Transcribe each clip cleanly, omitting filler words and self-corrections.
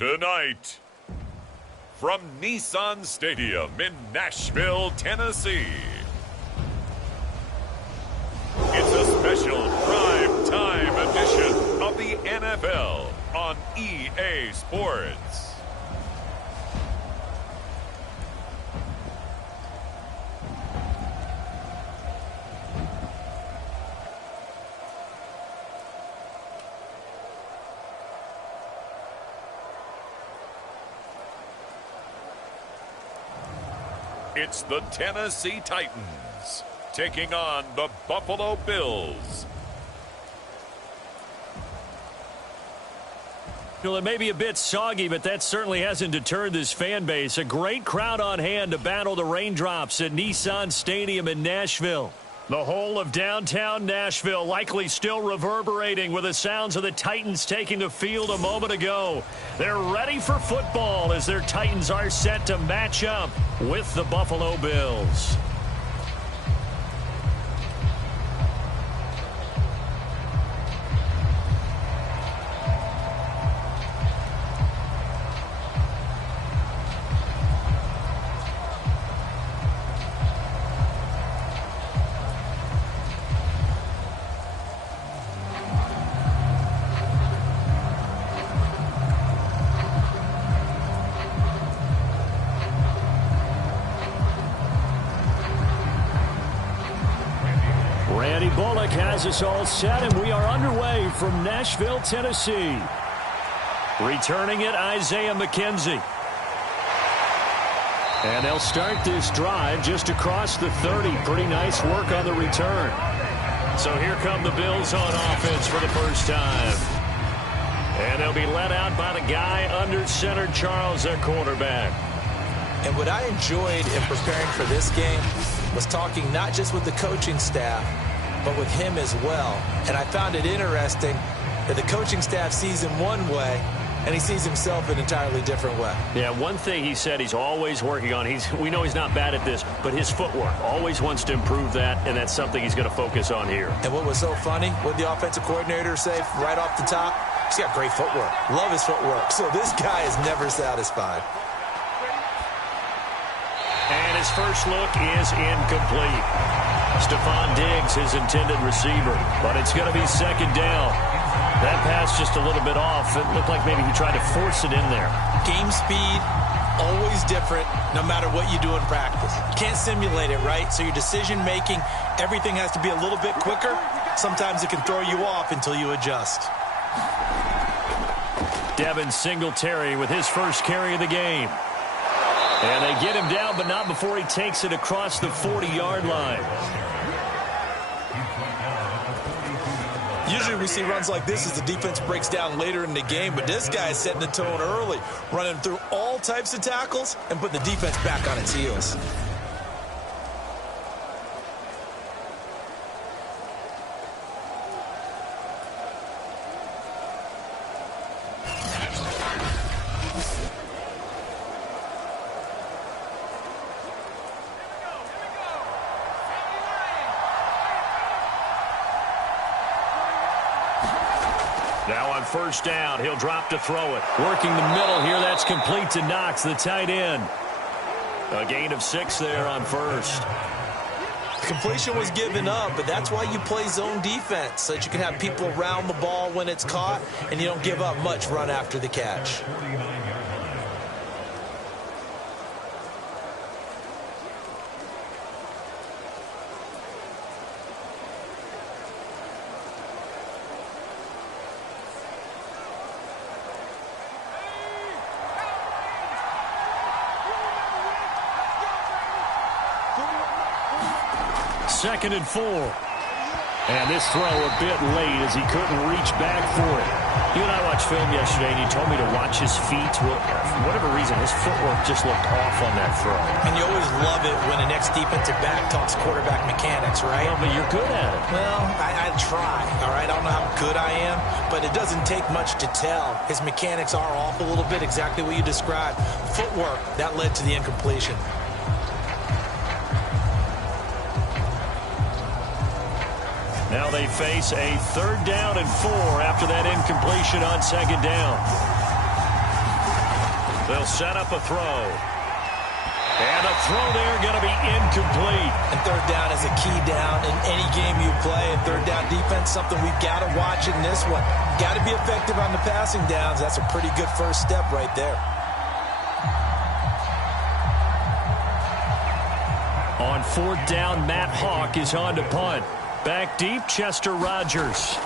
Tonight, from Nissan Stadium in Nashville, Tennessee, it's a special prime time edition of the NFL on EA Sports. It's the Tennessee Titans taking on the Buffalo Bills. Well, it may be a bit soggy, but that certainly hasn't deterred this fan base. A great crowd on hand to battle the raindrops at Nissan Stadium in Nashville. The whole of downtown Nashville likely still reverberating with the sounds of the Titans taking the field a moment ago. They're ready for football as their Titans are set to match up with the Buffalo Bills. Has us all set, and we are underway from Nashville, Tennessee. Returning it, Isaiah McKenzie. And they'll start this drive just across the 30. Pretty nice work on the return. So here come the Bills on offense for the first time. And they'll be led out by the guy under center, Charles, their quarterback. And what I enjoyed in preparing for this game was talking not just with the coaching staff, but with him as well. And I found it interesting that the coaching staff sees him one way, and he sees himself an entirely different way. Yeah, one thing he said he's always working on, we know he's not bad at this, but his footwork, always wants to improve that, and that's something he's going to focus on here. And what was so funny, what the offensive coordinator say right off the top? He's got great footwork. Love his footwork. So this guy is never satisfied. And his first look is incomplete. Stephon Diggs, his intended receiver, but it's going to be second down. That pass just a little bit off. It looked like maybe he tried to force it in there. Game speed, always different, no matter what you do in practice. You can't simulate it, right? So your decision-making, everything has to be a little bit quicker. Sometimes it can throw you off until you adjust. Devin Singletary with his first carry of the game. And they get him down, but not before he takes it across the 40-yard line. Usually we see runs like this as the defense breaks down later in the game, but this guy is setting the tone early, running through all types of tackles and putting the defense back on its heels. Now on first down, he'll drop to throw it. Working the middle here, that's complete to Knox, the tight end. A gain of 6 there on first. Completion was given up, but that's why you play zone defense, so that you can have people around the ball when it's caught, and you don't give up much run after the catch. Second and 4. And this throw a bit late as he couldn't reach back for it. You and I watched film yesterday, and you told me to watch his feet. Well, for whatever reason, his footwork just looked off on that throw. And you always love it when an ex-defensive back talks quarterback mechanics, right? Well, but you're good at it. Well, I try, all right? I don't know how good I am, but it doesn't take much to tell. His mechanics are off a little bit, exactly what you described. Footwork, that led to the incompletion. Now they face a 3rd down and 4 after that incompletion on 2nd down. They'll set up a throw. And a throw there going to be incomplete. And third down is a key down in any game you play. And third down defense, something we've got to watch in this one. Got to be effective on the passing downs. That's a pretty good first step right there. On fourth down, Matt Hawk is on to punt. Back deep, Chester Rogers.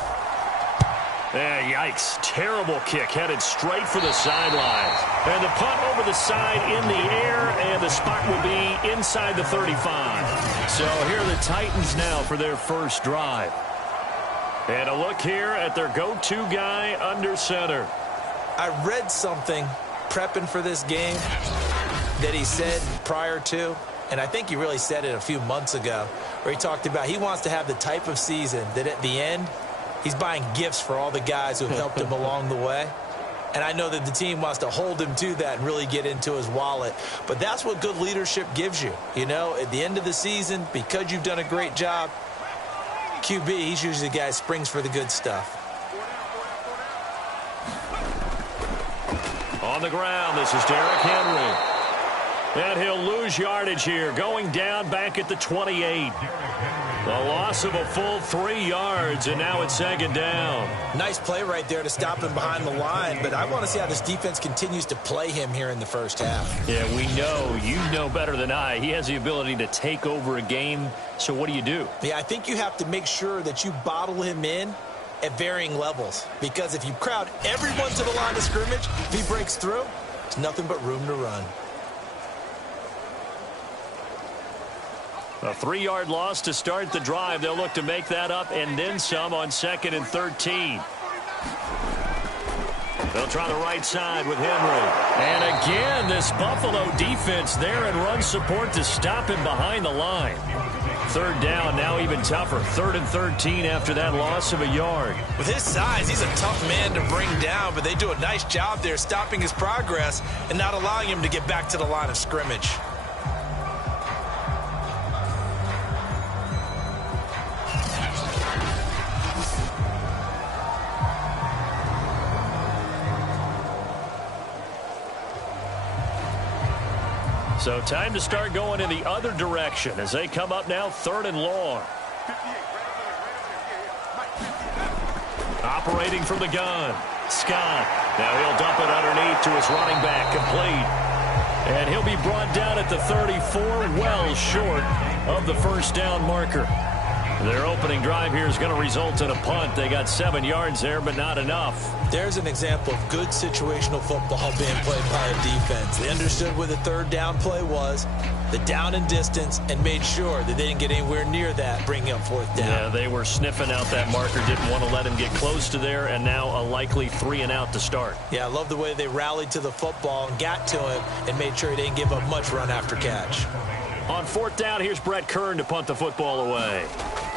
Yikes. Terrible kick headed straight for the sidelines. And the punt over the side in the air, and the spot will be inside the 35. So here are the Titans now for their first drive. And a look here at their go-to guy under center. I read something prepping for this game that he said prior to, and I think he really said it a few months ago, where he talked about he wants to have the type of season that at the end, he's buying gifts for all the guys who have helped him along the way. And I know that the team wants to hold him to that and really get into his wallet. But that's what good leadership gives you. You know, at the end of the season, because you've done a great job, QB, he's usually the guy who springs for the good stuff. On the ground, this is Derrick Henry. And he'll lose yardage here, going down back at the 28. The loss of a full 3 yards, and now it's second down. Nice play right there to stop him behind the line, but I want to see how this defense continues to play him here in the first half. Yeah, we know. You know better than I. He has the ability to take over a game, so what do you do? Yeah, I think you have to make sure that you bottle him in at varying levels, because if you crowd everyone to the line of scrimmage, if he breaks through, there's nothing but room to run. A 3-yard loss to start the drive. They'll look to make that up and then some on 2nd and 13. They'll try the right side with Henry. And again, this Buffalo defense there and run support to stop him behind the line. Third down, now even tougher. 3rd and 13 after that loss of a yard. With his size, he's a tough man to bring down, but they do a nice job there stopping his progress and not allowing him to get back to the line of scrimmage. So time to start going in the other direction as they come up now 3rd and long. Operating from the gun, Scott. Now he'll dump it underneath to his running back, complete. And he'll be brought down at the 34, well short of the first down marker. Their opening drive here is going to result in a punt. They got 7 yards there, but not enough. There's an example of good situational football being played by a defense. They understood where the third down play was, the down and distance, and made sure that they didn't get anywhere near that, bringing up 4th down. Yeah, they were sniffing out that marker, didn't want to let him get close to there, and now a likely 3 and out to start. Yeah, I love the way they rallied to the football and got to him and made sure he didn't give up much run after catch. On 4th down, here's Brett Kern to punt the football away.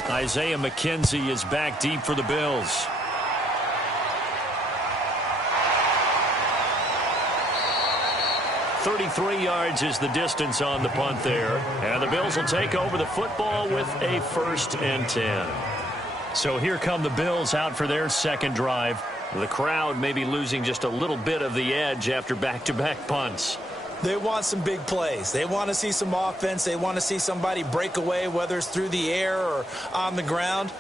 Isaiah McKenzie is back deep for the Bills. .33 yards is the distance on the punt there. And the Bills will take over the football with a 1st and 10. So here come the Bills out for their second drive. The crowd may be losing just a little bit of the edge after back-to-back punts. They want some big plays. They want to see some offense. They want to see somebody break away, whether it's through the air or on the ground.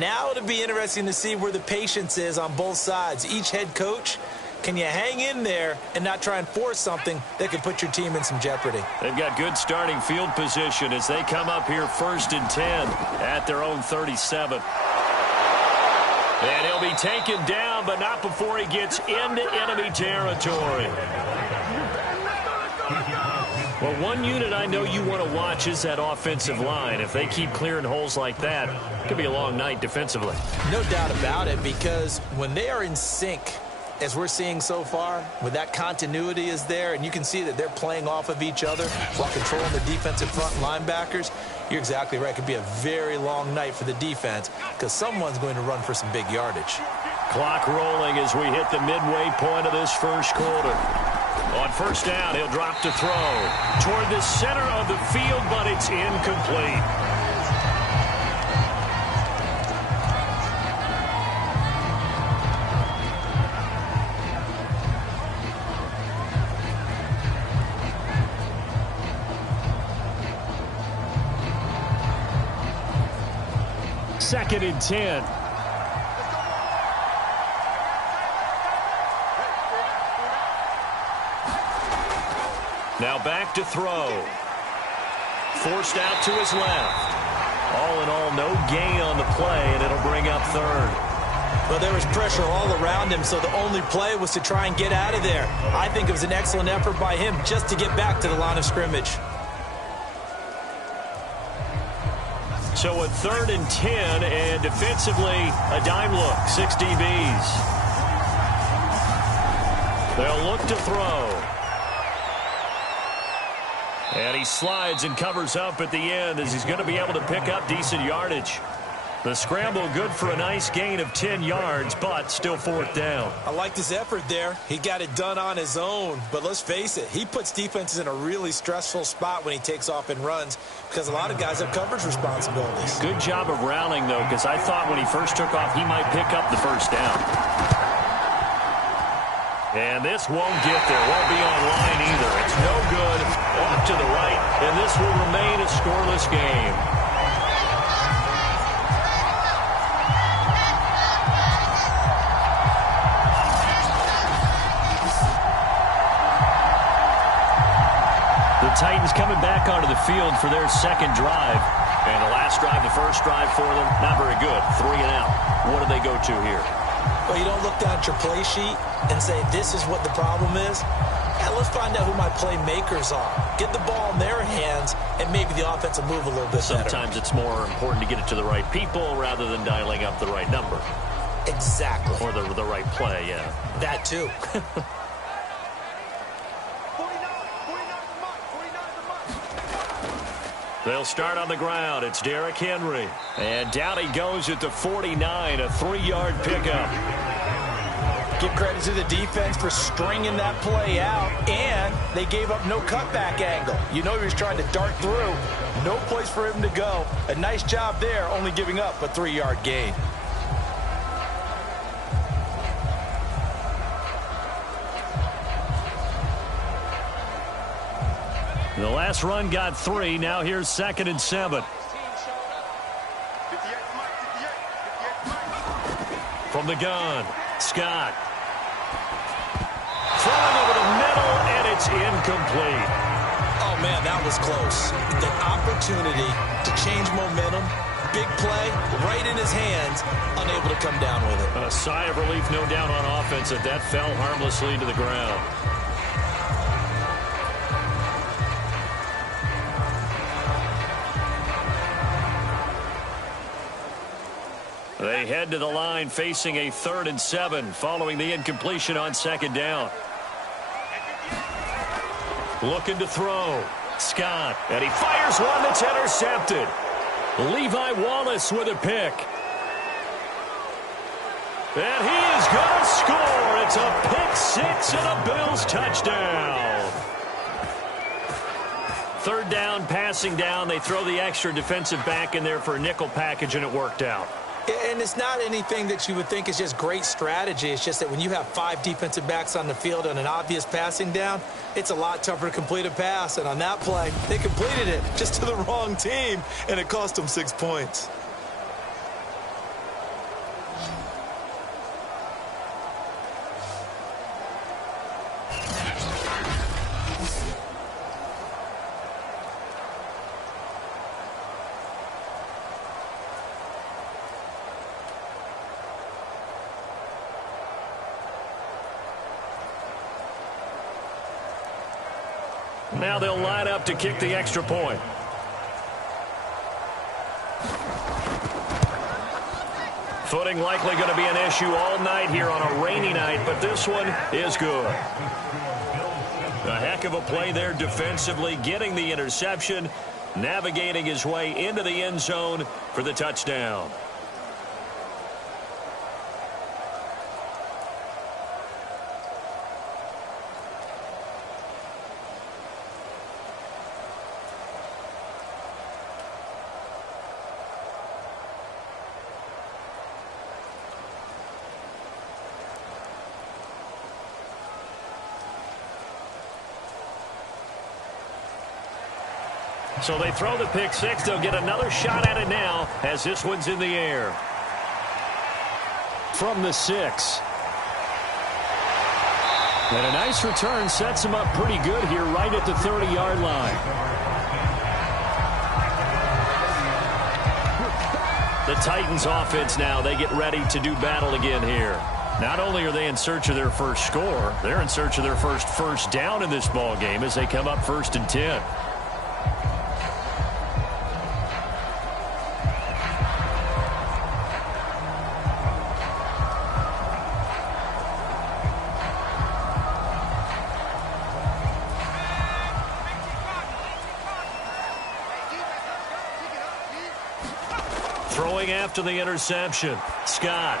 Now it'll be interesting to see where the patience is on both sides. Each head coach, can you hang in there and not try and force something that could put your team in some jeopardy? They've got good starting field position as they come up here 1st and 10 at their own 37. And he'll be taken down, but not before he gets into enemy territory. Well, one unit I know you want to watch is that offensive line. If they keep clearing holes like that, it could be a long night defensively. No doubt about it, because when they are in sync, as we're seeing so far, when that continuity is there, and you can see that they're playing off of each other while controlling the defensive front linebackers, you're exactly right. It could be a very long night for the defense because someone's going to run for some big yardage. Clock rolling as we hit the midway point of this first quarter. On 1st down, he'll drop to throw toward the center of the field, but it's incomplete. 2nd and 10. Now back to throw. Forced out to his left. All in all, no gain on the play, and it'll bring up 3rd. Well, there was pressure all around him, so the only play was to try and get out of there. I think it was an excellent effort by him just to get back to the line of scrimmage. So a 3rd and 10, and defensively, a dime look, 6 DBs. They'll look to throw. And he slides and covers up at the end as he's going to be able to pick up decent yardage. The scramble good for a nice gain of 10 yards, but still 4th down. I liked his effort there. He got it done on his own. But let's face it, he puts defenses in a really stressful spot when he takes off and runs because a lot of guys have coverage responsibilities. Good job of rallying, though, because I thought when he first took off, he might pick up the 1st down. And this won't get there. Won't be online either. It's no good. Off to the right, and this will remain a scoreless game. The Titans coming back onto the field for their 2nd drive. And the last drive, the first drive for them, not very good. 3 and out. What do they go to here? Well, you don't look down at your play sheet and say, this is what the problem is. Yeah, let's find out who my playmakers are. Get the ball in their hands, and maybe the offense will move a little bit better. Sometimes it's more important to get it to the right people rather than dialing up the right number. Exactly. Or the right play, yeah. That, too. They'll start on the ground. It's Derrick Henry. And down he goes at the 49, a 3-yard pickup. Give credit to the defense for stringing that play out, and they gave up no cutback angle. You know he was trying to dart through. No place for him to go. A nice job there, only giving up a 3-yard gain. The last run got 3. Now here's 2nd and 7. From the gun, Scott. Throwing over the middle, and it's incomplete. Oh, man, that was close. The opportunity to change momentum, big play, right in his hands, unable to come down with it. A sigh of relief, no doubt, on offense that fell harmlessly to the ground. They head to the line facing a 3rd and 7 following the incompletion on 2nd down. Looking to throw. Scott. And he fires one that's intercepted. Levi Wallace with a pick. And he is going to score. It's a pick 6 and a Bills touchdown. 3rd down, passing down. They throw the extra defensive back in there for a nickel package, and it worked out. And it's not anything that you would think is just great strategy. It's just that when you have 5 defensive backs on the field on an obvious passing down, it's a lot tougher to complete a pass. And on that play, they completed it just to the wrong team, and it cost them 6 points. Now they'll line up to kick the extra point. Footing likely going to be an issue all night here on a rainy night, but this one is good. A heck of a play there defensively, getting the interception, navigating his way into the end zone for the touchdown. So they throw the pick six. They'll get another shot at it now as this one's in the air. From the 6. And a nice return sets him up pretty good here right at the 30-yard line. The Titans offense now, they get ready to do battle again here. Not only are they in search of their first score, they're in search of their first down in this ball game as they come up 1st and 10. Throwing after the interception, Scott.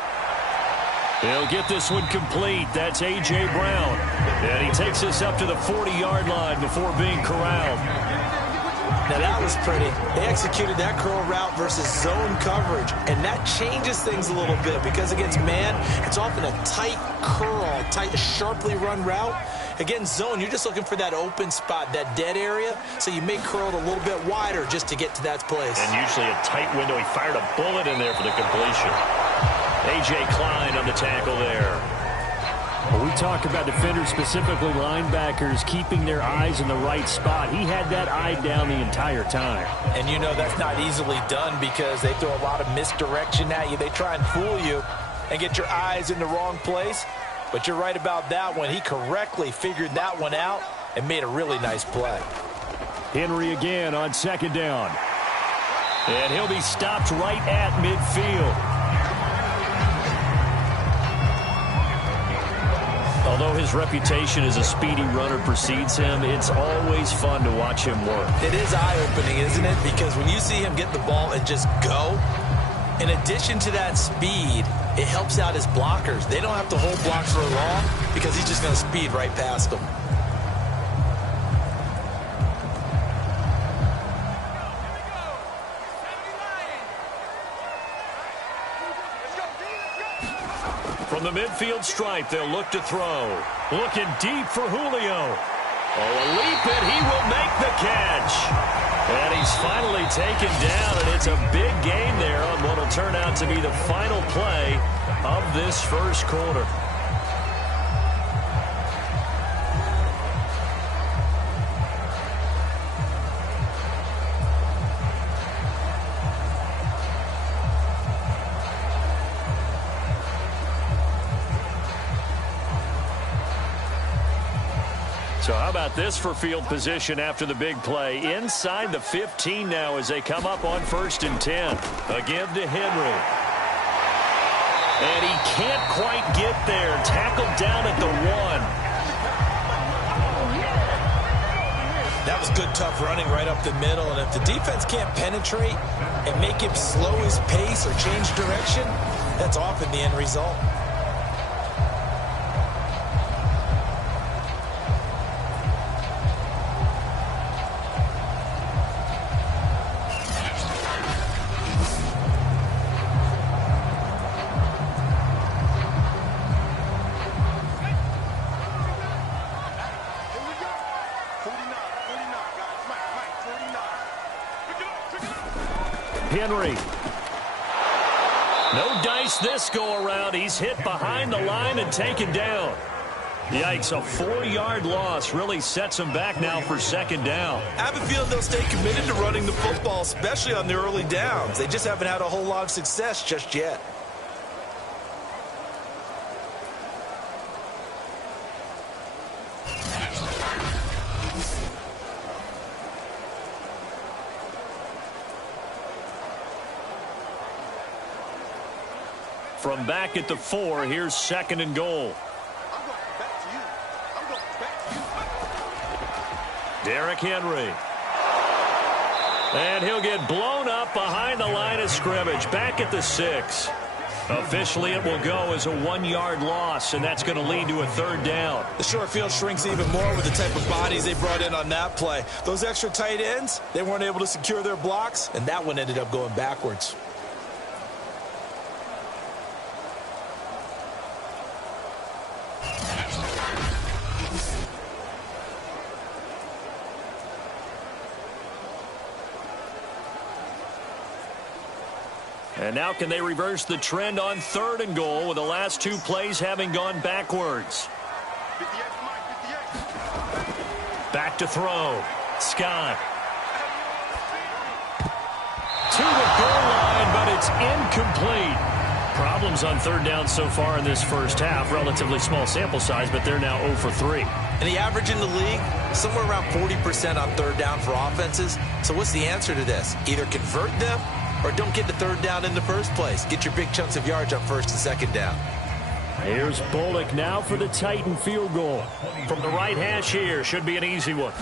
He'll get this one complete. That's A.J. Brown. And he takes us up to the 40-yard line before being corralled. Now that was pretty. They executed that curl route versus zone coverage, and that changes things a little bit because against man, it's often a tight curl, tight, sharply run route. Against zone, you're just looking for that open spot, that dead area, so you may curl it a little bit wider just to get to that place. And usually a tight window. He fired a bullet in there for the completion. A.J. Klein on the tackle there. Well, we talk about defenders, specifically linebackers, keeping their eyes in the right spot. He had that eye down the entire time. And you know that's not easily done because they throw a lot of misdirection at you. They try and fool you and get your eyes in the wrong place. But you're right about that one. He correctly figured that one out and made a really nice play. Henry again on 2nd down. And he'll be stopped right at midfield. Although his reputation as a speedy runner precedes him, it's always fun to watch him work. It is eye-opening, isn't it? Because when you see him get the ball and just go, in addition to that speed, it helps out his blockers. They don't have to hold blocks for long because he's just going to speed right past them. From the midfield stripe, they'll look to throw. Looking deep for Julio. Oh, a leap, and he will make the catch. And he's finally taken down, and it's a big gain there on what will turn out to be the final play of this first quarter. So how about this for field position after the big play? Inside the 15 now as they come up on 1st and 10. A give to Henry. And he can't quite get there. Tackled down at the 1. That was good, tough running right up the middle. And if the defense can't penetrate and make him slow his pace or change direction, that's often the end result. Henry. No dice this go-around. He's hit behind the line and taken down. Yikes, a 4-yard loss really sets him back now for 2nd down. I have a feeling they'll stay committed to running the football, especially on the early downs. They just haven't had a whole lot of success just yet. From back at the 4, here's 2nd and goal. Derrick Henry. And he'll get blown up behind the line of scrimmage. Back at the 6. Officially, it will go as a 1-yard loss, and that's going to lead to a 3rd down. The short field shrinks even more with the type of bodies they brought in on that play. Those extra tight ends, they weren't able to secure their blocks, and that one ended up going backwards. And now can they reverse the trend on 3rd and goal with the last 2 plays having gone backwards? Back to throw. Scott. To the goal line, but it's incomplete. Problems on 3rd down so far in this first half. Relatively small sample size, but they're now 0 for 3. And the average in the league, somewhere around 40% on 3rd down for offenses. So what's the answer to this? Either convert them or don't get to 3rd down in the first place. Get your big chunks of yards on 1st and 2nd down. Here's Bullock now for the Titan field goal. From the right hash here, should be an easy one.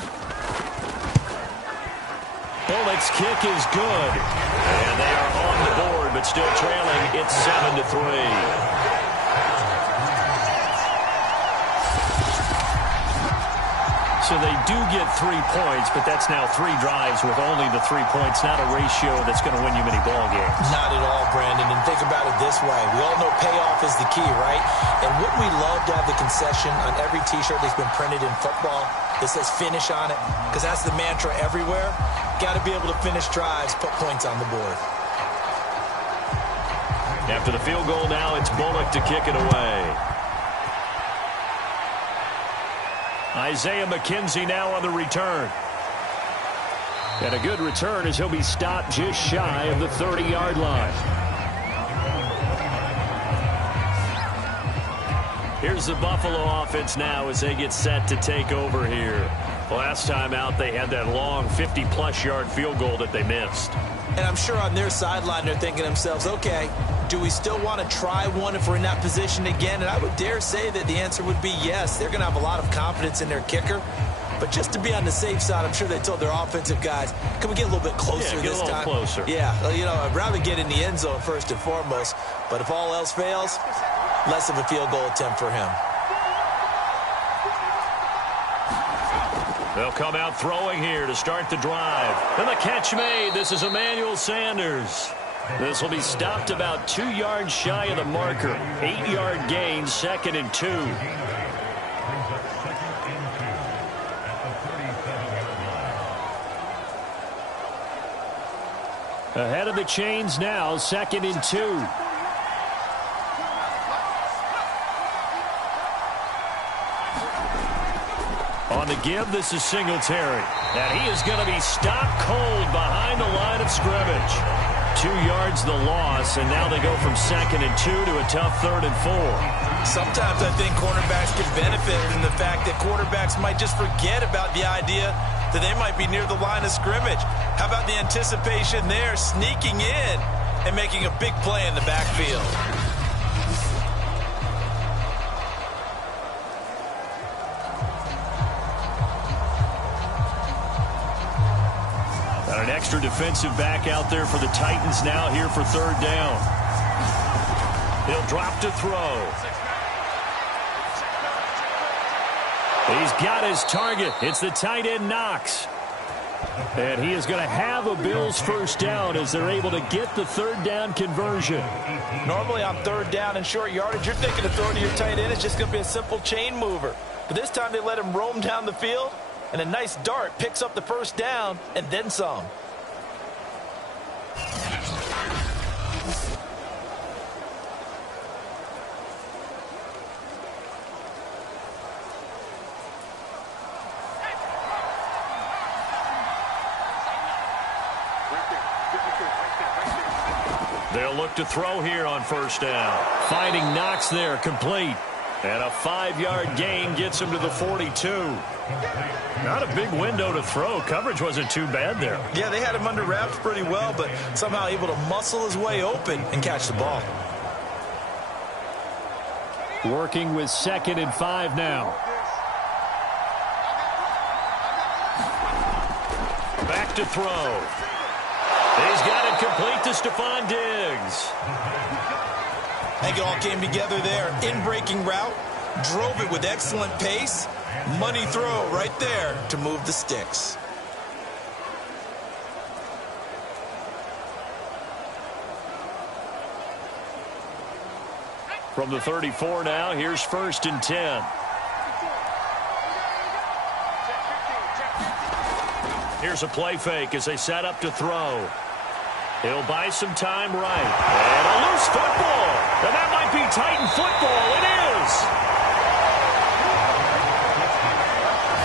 Bullock's kick is good. And they are on the board, but still trailing. It's 7-3. So they do get 3 points, but that's now 3 drives with only the 3 points. Not a ratio that's going to win you many ball games. Not at all, Brandon. And think about it this way. We all know payoff is the key, right? And wouldn't we love to have the concession on every T-shirt that's been printed in football that says finish on it? Because that's the mantra everywhere. Got to be able to finish drives, put points on the board. After the field goal now, it's Bullock to kick it away. Isaiah McKenzie now on the return. And a good return as he'll be stopped just shy of the 30-yard line. Here's the Buffalo offense now as they get set to take over here. Last time out, they had that long 50-plus yard field goal that they missed. And I'm sure on their sideline they're thinking to themselves, okay, do we still want to try one if we're in that position again? And I would dare say that the answer would be yes. They're going to have a lot of confidence in their kicker. But just to be on the safe side, I'm sure they told their offensive guys, can we get a little bit closer this time? Get a little closer. Yeah, well, you know, I'd rather get in the end zone first and foremost. But if all else fails, less of a field goal attempt for him. They'll come out throwing here to start the drive. And the catch made. This is Emmanuel Sanders. This will be stopped about 2 yards shy of the marker. 8-yard gain, 2nd and 2. Ahead of the chains now, 2nd and 2. On the give, this is Singletary. And he is going to be stopped cold behind the line of scrimmage. 2 yards the loss, and now they go from 2nd and 2 to a tough 3rd and 4. Sometimes I think cornerbacks can benefit from the fact that quarterbacks might just forget about the idea that they might be near the line of scrimmage. How about the anticipation there, sneaking in and making a big play in the backfield? Got an extra defensive back out there for the Titans now here for 3rd down. He'll drop to throw. He's got his target. It's the tight end Knox. And he is going to have a Bills 1st down as they're able to get the 3rd down conversion. Normally on 3rd down and short yardage, you're thinking of throwing to your tight end. It's just going to be a simple chain mover. But this time they let him roam down the field, and a nice dart picks up the 1st down and then some. They'll look to throw here on 1st down. Finding Knox there, complete. And a 5-yard gain gets him to the 42. Not a big window to throw. Coverage wasn't too bad there. Yeah, they had him under wraps pretty well, but somehow able to muscle his way open and catch the ball. Working with 2nd and 5 now. Back to throw. He's got it complete to Stephon Diggs. I think it all came together there. In-breaking route, drove it with excellent pace. Money throw right there to move the sticks. From the 34 now, here's 1st and 10. Here's a play fake as they set up to throw. He'll buy some time right. And a loose football. And that might be Titan football. It is.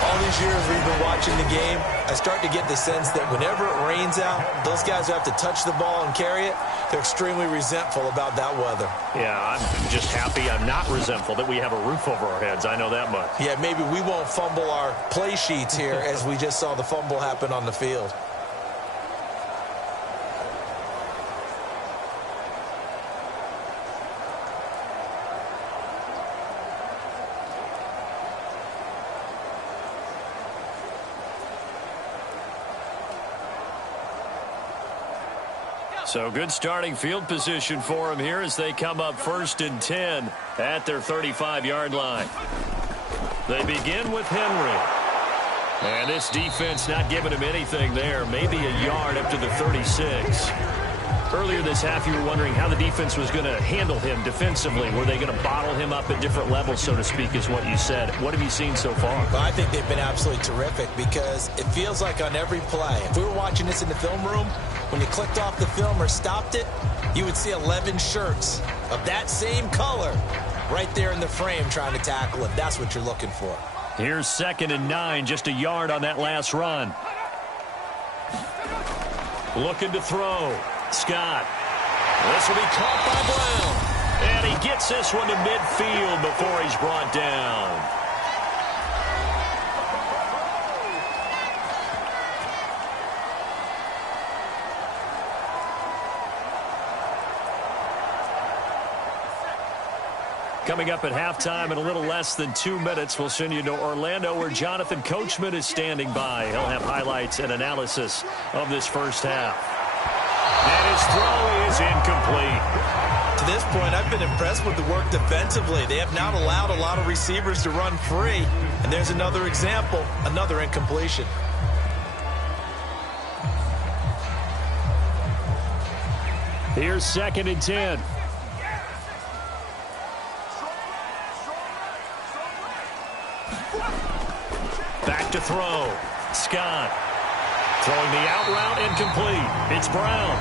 All these years we've been watching the game, I start to get the sense that whenever it rains out, those guys who have to touch the ball and carry it, they're extremely resentful about that weather. Yeah, I'm just happy I'm not resentful that we have a roof over our heads. I know that much. Yeah, maybe we won't fumble our play sheets here as we just saw the fumble happen on the field. So good starting field position for them here as they come up 1st and 10 at their 35-yard line. They begin with Henry. And this defense not giving him anything there. Maybe a yard up to the 36. Earlier this half, you were wondering how the defense was going to handle him defensively. Were they going to bottle him up at different levels, so to speak, is what you said. What have you seen so far? Well, I think they've been absolutely terrific because it feels like on every play, if we were watching this in the film room, when you clicked off the film or stopped it, you would see 11 shirts of that same color right there in the frame trying to tackle it. That's what you're looking for. Here's 2nd and 9, just a yard on that last run. Looking to throw. Scott. This will be caught by Brown. And he gets this one to midfield before he's brought down. Coming up at halftime in a little less than 2 minutes, we'll send you to Orlando where Jonathan Coachman is standing by. He'll have highlights and analysis of this first half. And his throw is incomplete. To this point, I've been impressed with the work defensively. They have not allowed a lot of receivers to run free. And there's another example, another incompletion. Here's 2nd and 10. Back to throw. Scott. Throwing the out route incomplete. It's Brown.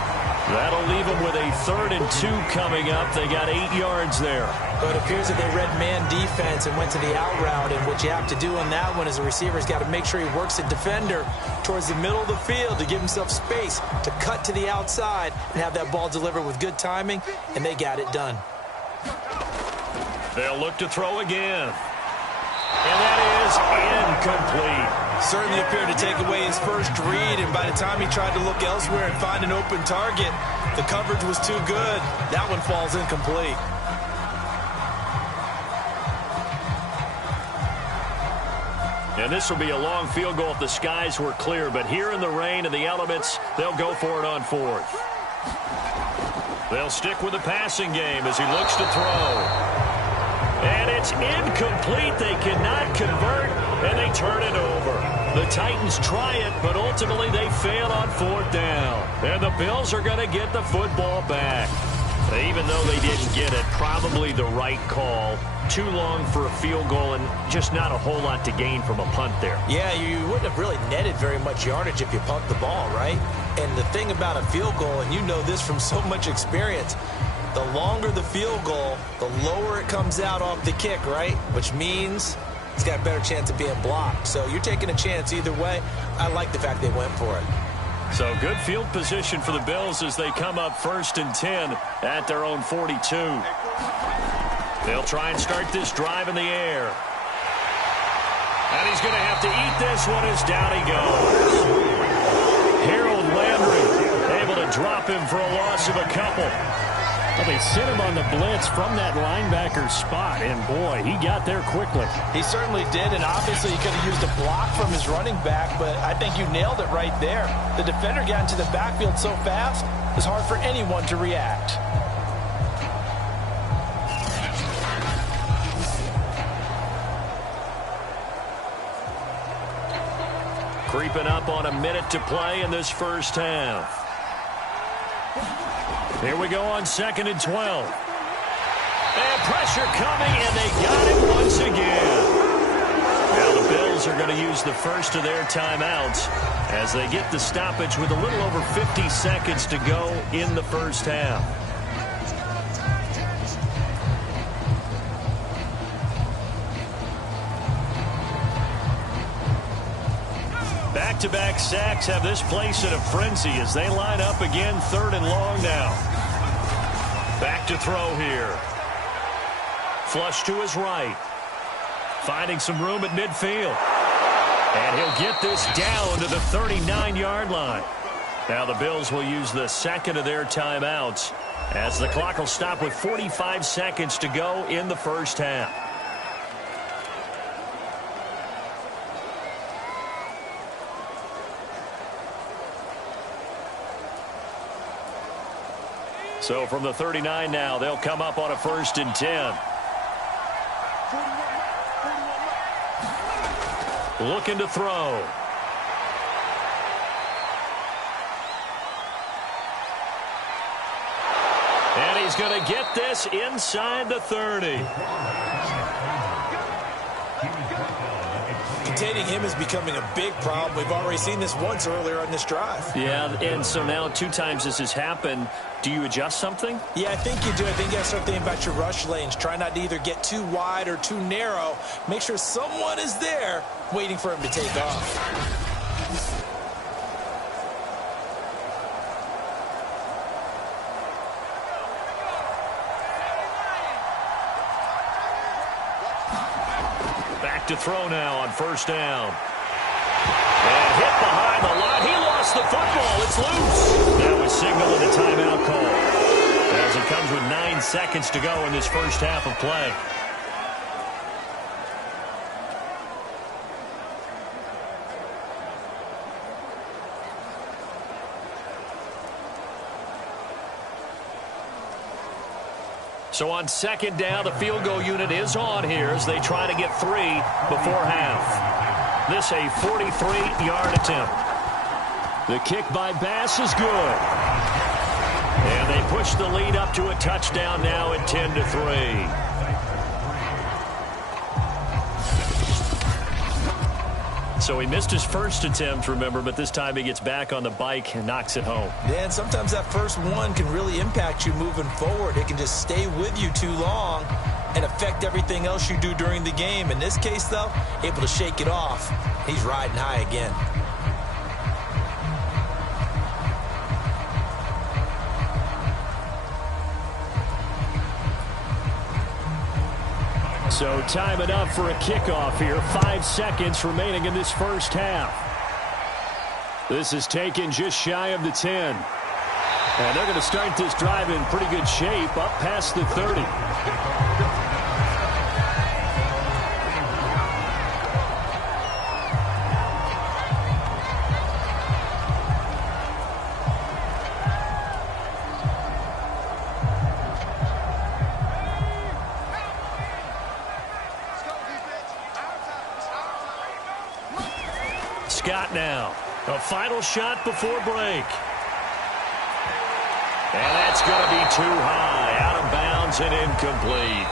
That'll leave them with a 3rd and 2 coming up. They got 8 yards there. But it appears that they read man defense and went to the out route. And what you have to do on that one is a receiver's got to make sure he works a defender towards the middle of the field to give himself space to cut to the outside and have that ball delivered with good timing. And they got it done. They'll look to throw again. And that is incomplete. Certainly appeared to take away his first read, and by the time he tried to look elsewhere and find an open target, the coverage was too good. That one falls incomplete. And this will be a long field goal if the skies were clear, but here in the rain and the elements, they'll go for it on 4th. They'll stick with the passing game as he looks to throw. And it's incomplete. They cannot convert, and they turn it over. The Titans try it, but ultimately they fail on 4th down. And the Bills are going to get the football back. Even though they didn't get it, probably the right call. Too long for a field goal and just not a whole lot to gain from a punt there. Yeah, you wouldn't have really netted very much yardage if you pumped the ball, right? And the thing about a field goal, and you know this from so much experience, the longer the field goal, the lower it comes out off the kick, right? Which means it's got a better chance of being blocked. So you're taking a chance either way. I like the fact they went for it. So good field position for the Bills as they come up 1st and 10 at their own 42. They'll try and start this drive in the air. And he's going to have to eat this one as down he goes. Harold Landry able to drop him for a loss of a couple. Well, they sent him on the blitz from that linebacker spot, and boy, he got there quickly. He certainly did, and obviously he could have used a block from his running back, but I think you nailed it right there. The defender got into the backfield so fast, it's hard for anyone to react. Creeping up on a minute to play in this first half. Here we go on 2nd and 12. And pressure coming, and they got it once again. Now the Bills Bills are going to use the first of their timeouts as they get the stoppage with a little over 50 seconds to go in the first half. Back-to-back sacks have this place in a frenzy as they line up again, 3rd and long now. Back to throw here. Flush to his right. Finding some room at midfield. And he'll get this down to the 39-yard line. Now the Bills will use the second of their timeouts as the clock will stop with 45 seconds to go in the first half. So from the 39 now, they'll come up on a 1st and 10. Looking to throw. And he's going to get this inside the 30. Containing him is becoming a big problem. We've already seen this once earlier on this drive. Yeah, and so now 2 times this has happened. Do you adjust something? Yeah, I think you do. I think you got to start thinking about your rush lanes. Try not to either get too wide or too narrow. Make sure someone is there waiting for him to take off. To throw now on 1st down. And hit behind the line. He lost the football. It's loose. That was signaling a timeout call as it comes with 9 seconds to go in this first half of play. So on 2nd down, the field goal unit is on here as they try to get 3 before half. This a 43-yard attempt. The kick by Bass is good. And they push the lead up to a touchdown now at 10-3. So he missed his first attempt, remember, but this time he gets back on the bike and knocks it home. Yeah, and sometimes that first one can really impact you moving forward. It can just stay with you too long and affect everything else you do during the game. In this case, though, able to shake it off. He's riding high again. So time enough for a kickoff here. 5 seconds remaining in this first half. This is taken just shy of the 10. And they're going to start this drive in pretty good shape up past the 30. Scott now. A final shot before break. And that's going to be too high. Out of bounds and incomplete.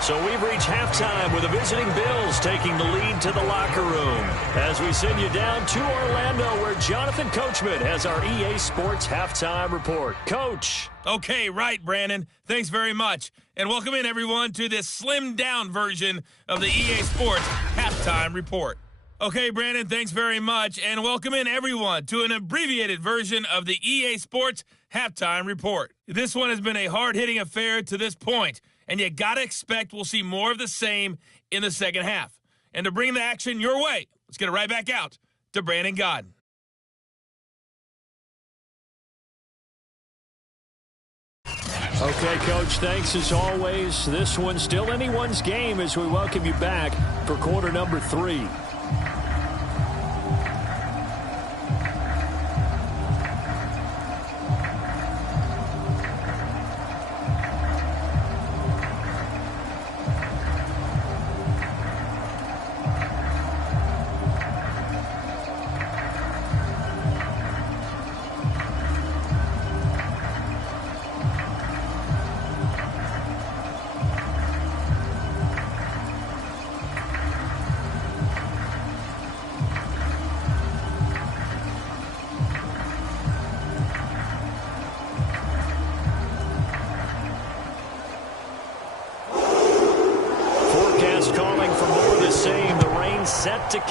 So we've reached halftime with the visiting Bills taking the lead to the locker room as we send you down to Orlando where Jonathan Coachman has our EA Sports Halftime Report. Coach. Okay, right, Brandon. Thanks very much. And welcome in, everyone, to this slimmed-down version of the EA Sports Halftime Report. Okay, Brandon, thanks very much. And welcome in, everyone, to an abbreviated version of the EA Sports Halftime Report. This one has been a hard-hitting affair to this point, and you got to expect we'll see more of the same in the second half. And to bring the action your way, let's get it right back out to Brandon Godden. Okay, Coach, thanks as always. This one's still anyone's game as we welcome you back for quarter number 3.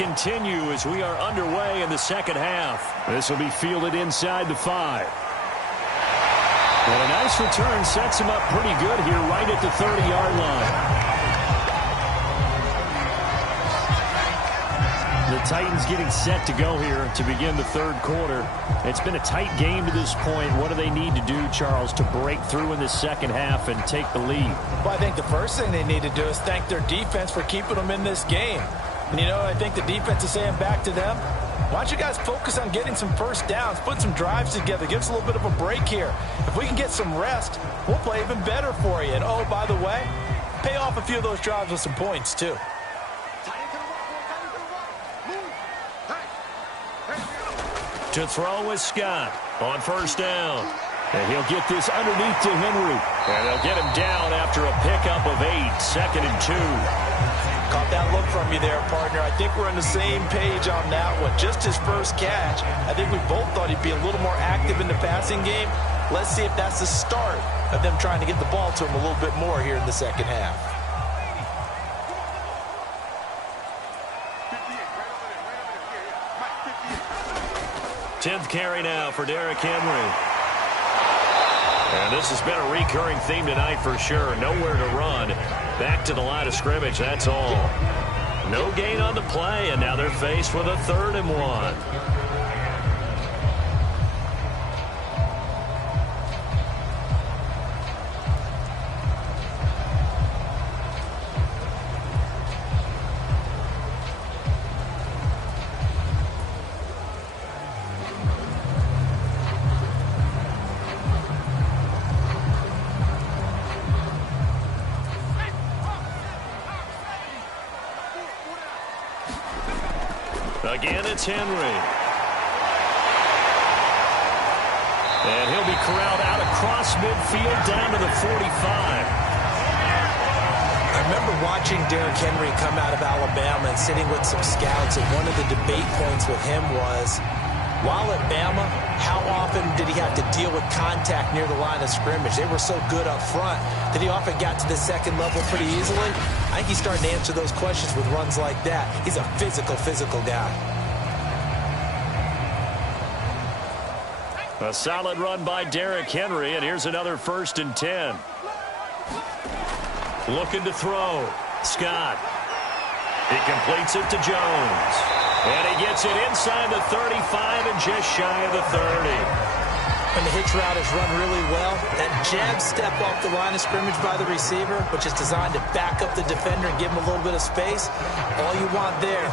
continue as we are underway in the second half. This will be fielded inside the 5. And a nice return sets him up pretty good here right at the 30-yard line. The Titans getting set to go here to begin the third quarter. It's been a tight game to this point. What do they need to do, Charles, to break through in the second half and take the lead? Well, I think the first thing they need to do is thank their defense for keeping them in this game. And, you know, I think the defense is saying back to them, why don't you guys focus on getting some first downs, put some drives together, give us a little bit of a break here. If we can get some rest, we'll play even better for you. And, oh, by the way, pay off a few of those drives with some points, too. To throw is Scott on first down. And he'll get this underneath to Henry. And they'll get him down after a pickup of 8, 2nd and 2. Caught that look from you there, partner. I think we're on the same page on that one. Just his first catch. I think we both thought he'd be a little more active in the passing game. Let's see if that's the start of them trying to get the ball to him a little bit more here in the second half. Tenth carry now for Derrick Henry. And this has been a recurring theme tonight for sure. Nowhere to run. Back to the line of scrimmage, that's all. No gain on the play, and now they're faced with a 3rd and 1. Again, it's Henry. And he'll be corralled out across midfield down to the 45. I remember watching Derrick Henry come out of Alabama and sitting with some scouts, and one of the debate points with him was, while at Bama, how often did he have to deal with contact near the line of scrimmage? They were so good up front that he often got to the second level pretty easily. I think he's starting to answer those questions with runs like that. He's a physical guy. A solid run by Derrick Henry, and here's another 1st and 10. Looking to throw. Scott. He completes it to Jones. And he gets it inside the 35 and just shy of the 30. When the hitch route is run really well, that jab step off the line of scrimmage by the receiver, which is designed to back up the defender and give him a little bit of space, all you want there,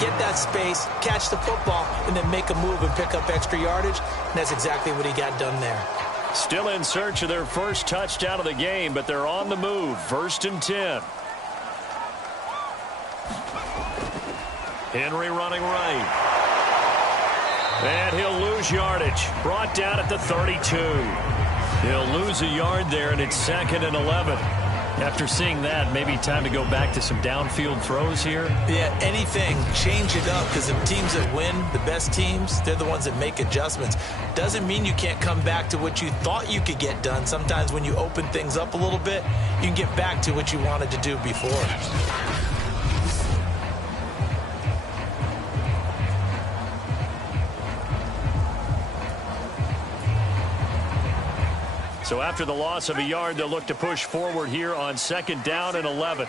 get that space, catch the football, and then make a move and pick up extra yardage. And that's exactly what he got done there. Still in search of their first touchdown of the game, but they're on the move. 1st and 10. Henry running right. And he'll lose yardage. Brought down at the 32. He'll lose a yard there, and it's 2nd and 11. After seeing that, maybe time to go back to some downfield throws here. Yeah, anything. Change it up, because the teams that win, the best teams, they're the ones that make adjustments. Doesn't mean you can't come back to what you thought you could get done. Sometimes when you open things up a little bit, you can get back to what you wanted to do before. So after the loss of a yard, they'll look to push forward here on 2nd down and 11.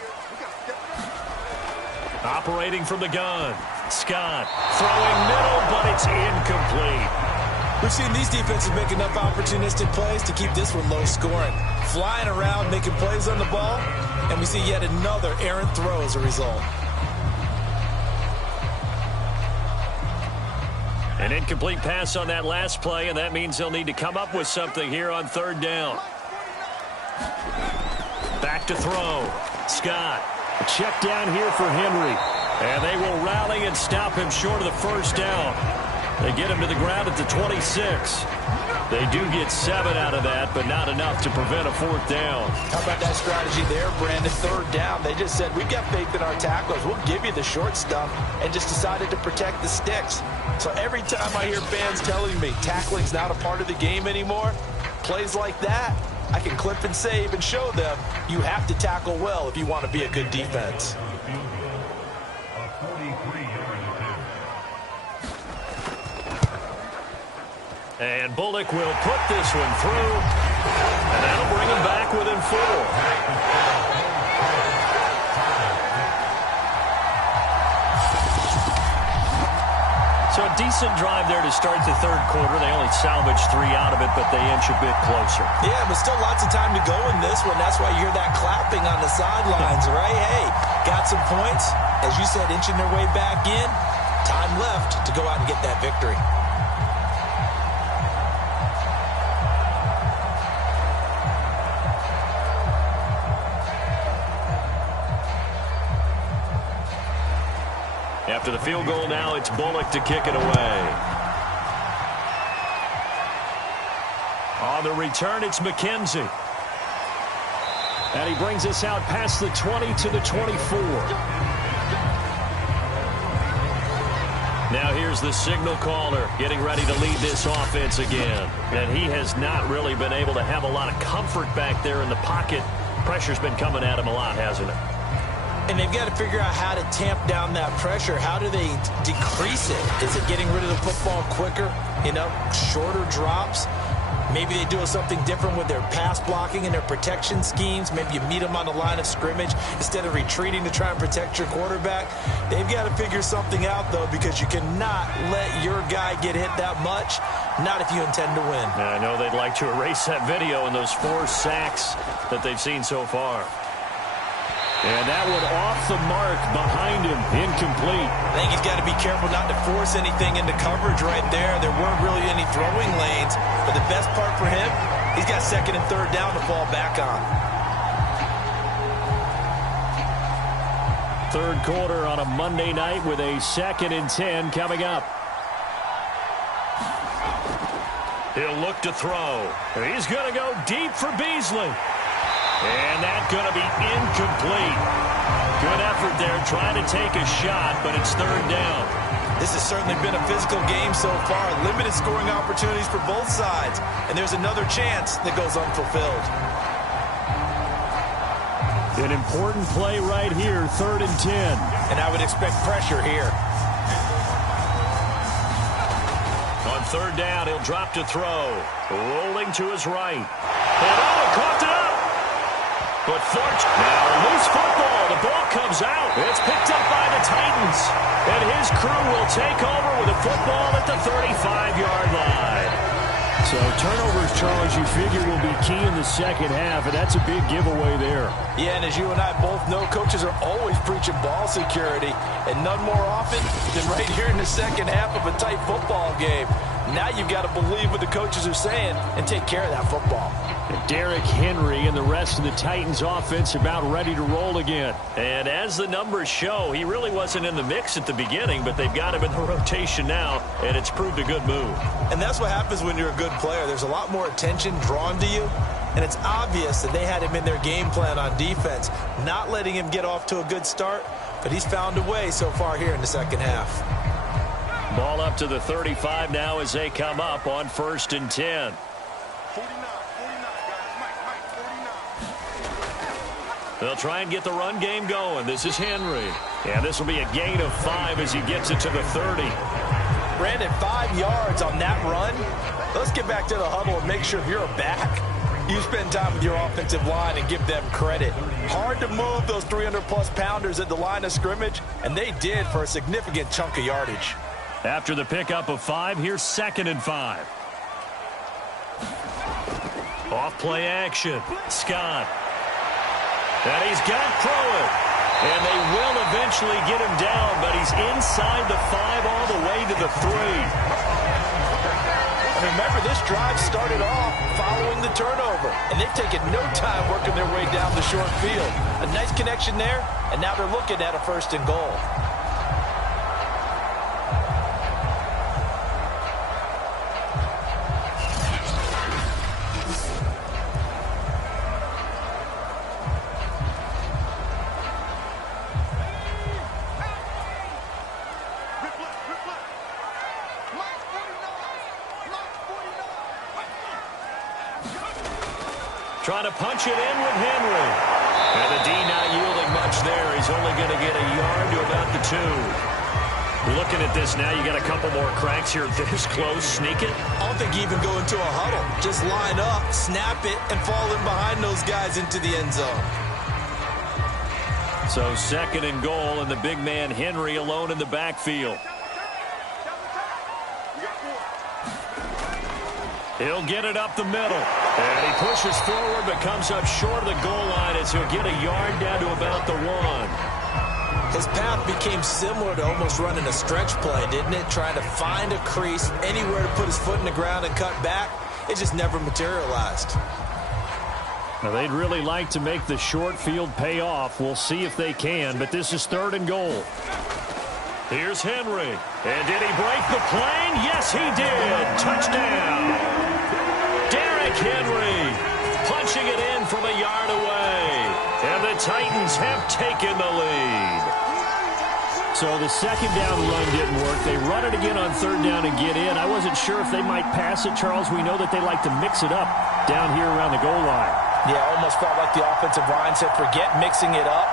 Operating from the gun. Scott throwing middle, but it's incomplete. We've seen these defenses make enough opportunistic plays to keep this one low scoring. Flying around, making plays on the ball, and we see yet another errant throw as a result. An incomplete pass on that last play, and that means they'll need to come up with something here on 3rd down. Back to throw. Scott. A check down here for Henry. And they will rally and stop him short of the 1st down. They get him to the ground at the 26. They do get 7 out of that, but not enough to prevent a 4th down. How about that strategy there, Brandon? 3rd down. They just said, we've got faith in our tacklers. We'll give you the short stuff, and just decided to protect the sticks. So every time I hear fans telling me tackling's not a part of the game anymore, plays like that, I can clip and save and show them you have to tackle well if you want to be a good defense. And Bullock will put this one through, and that'll bring him back within 4. So a decent drive there to start the third quarter. They only salvaged 3 out of it, but they inch a bit closer. Yeah, but still lots of time to go in this one. That's why you hear that clapping on the sidelines, right? Hey, got some points. As you said, inching their way back in. Time left to go out and get that victory. After the field goal now, it's Bullock to kick it away. On the return, it's McKenzie. And he brings us out past the 20 to the 24. Now here's the signal caller getting ready to lead this offense again. And he has not really been able to have a lot of comfort back there in the pocket. Pressure's been coming at him a lot, hasn't it? And they've got to figure out how to tamp down that pressure. How do they decrease it? Is it getting rid of the football quicker? You know, shorter drops? Maybe they do something different with their pass blocking and their protection schemes. Maybe you meet them on the line of scrimmage instead of retreating to try and protect your quarterback. They've got to figure something out, though, because you cannot let your guy get hit that much, not if you intend to win. I know they'd like to erase that video and those 4 sacks that they've seen so far. And that one off the mark behind him, incomplete. I think he's got to be careful not to force anything into coverage right there. There weren't really any throwing lanes. But the best part for him, he's got 2nd and 3rd down to fall back on. Third quarter on a Monday night with a 2nd and 10 coming up. He'll look to throw. He's going to go deep for Beasley. And that's going to be incomplete. Good effort there trying to take a shot, but it's 3rd down. This has certainly been a physical game so far. Limited scoring opportunities for both sides. And there's another chance that goes unfulfilled. An important play right here, 3rd and 10. And I would expect pressure here. On 3rd down, he'll drop to throw. Rolling to his right. And coughed it up. But now loose football. The ball comes out. It's picked up by the Titans. And his crew will take over with a football at the 35-yard line. So turnovers, Charles, you figure will be key in the second half, and that's a big giveaway there. Yeah, and as you and I both know, coaches are always preaching ball security, and none more often than right here in the second half of a tight football game. Now you've got to believe what the coaches are saying and take care of that football. Derrick Henry and the rest of the Titans offense about ready to roll again. And as the numbers show, he really wasn't in the mix at the beginning, but they've got him in the rotation now, and it's proved a good move. And that's what happens when you're a good player. There's a lot more attention drawn to you, and it's obvious that they had him in their game plan on defense, not letting him get off to a good start, but he's found a way so far here in the second half. Ball up to the 35 now as they come up on 1st and 10. They'll try and get the run game going. This is Henry. And this will be a gain of 5 as he gets it to the 30. Brandon, 5 yards on that run. Let's get back to the huddle and make sure if you're a back, you spend time with your offensive line and give them credit. Hard to move those 300-plus pounders at the line of scrimmage, and they did for a significant chunk of yardage. After the pickup of 5, here's 2nd and 5. Off play action. Scott. And he's got Pruitt. And they will eventually get him down, but he's inside the 5 all the way to the 3. Remember, this drive started off following the turnover, and they've taken no time working their way down the short field. A nice connection there, and now they're looking at a 1st and goal. Trying to punch it in with Henry. And the D not yielding much there. He's only going to get a yard to about the 2. Looking at this now, you got a couple more cracks here this close. Sneak it. I don't think you even go into a huddle. Just line up, snap it, and fall in behind those guys into the end zone. So 2nd and goal, and the big man Henry alone in the backfield. He'll get it up the middle. And he pushes forward but comes up short of the goal line as he'll get a yard down to about the 1. His path became similar to almost running a stretch play, didn't it? Trying to find a crease, anywhere to put his foot in the ground and cut back. It just never materialized. Now, they'd really like to make the short field pay off. We'll see if they can, but this is 3rd and goal. Here's Henry. And did he break the plane? Yes, he did. Touchdown. Derrick Henry punching it in from a yard away. And the Titans have taken the lead. So the 2nd down run didn't work. They run it again on 3rd down and get in. I wasn't sure if they might pass it, Charles. We know that they like to mix it up down here around the goal line. Yeah, almost felt like the offensive line said, forget mixing it up.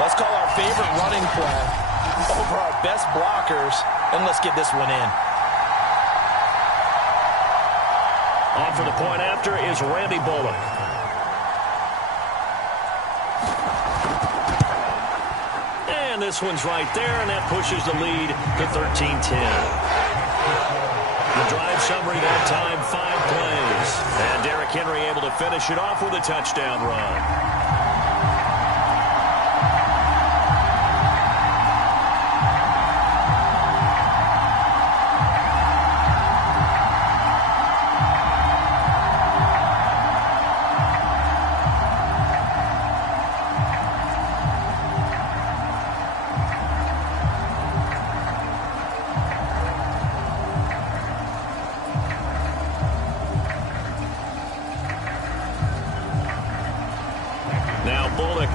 Let's call our favorite running play over our best blockers, and let's get this one in. On for the point after is Randy Bullock. And this one's right there, and that pushes the lead to 13-10. The drive summary that time, 5 plays. And Derrick Henry able to finish it off with a touchdown run.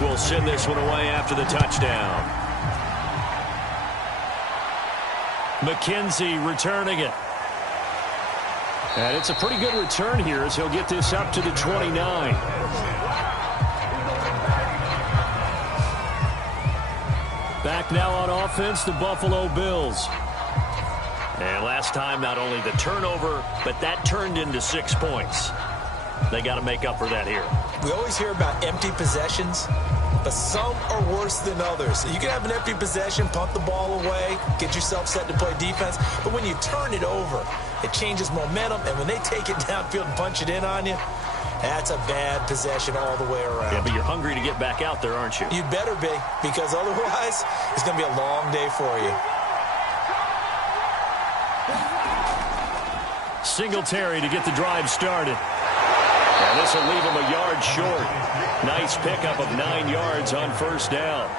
Will send this one away after the touchdown. McKenzie returning it. And it's a pretty good return here as he'll get this up to the 29. Back now on offense, the Buffalo Bills. And last time, not only the turnover, but that turned into 6 points. They got to make up for that here. We always hear about empty possessions, but some are worse than others. You can have an empty possession, punt the ball away, get yourself set to play defense, but when you turn it over, it changes momentum, and when they take it downfield and punch it in on you, that's a bad possession all the way around. Yeah, but you're hungry to get back out there, aren't you? You'd better be, because otherwise, it's going to be a long day for you. Singletary to get the drive started. And this will leave him a yard short. Nice pickup of 9 yards on 1st down.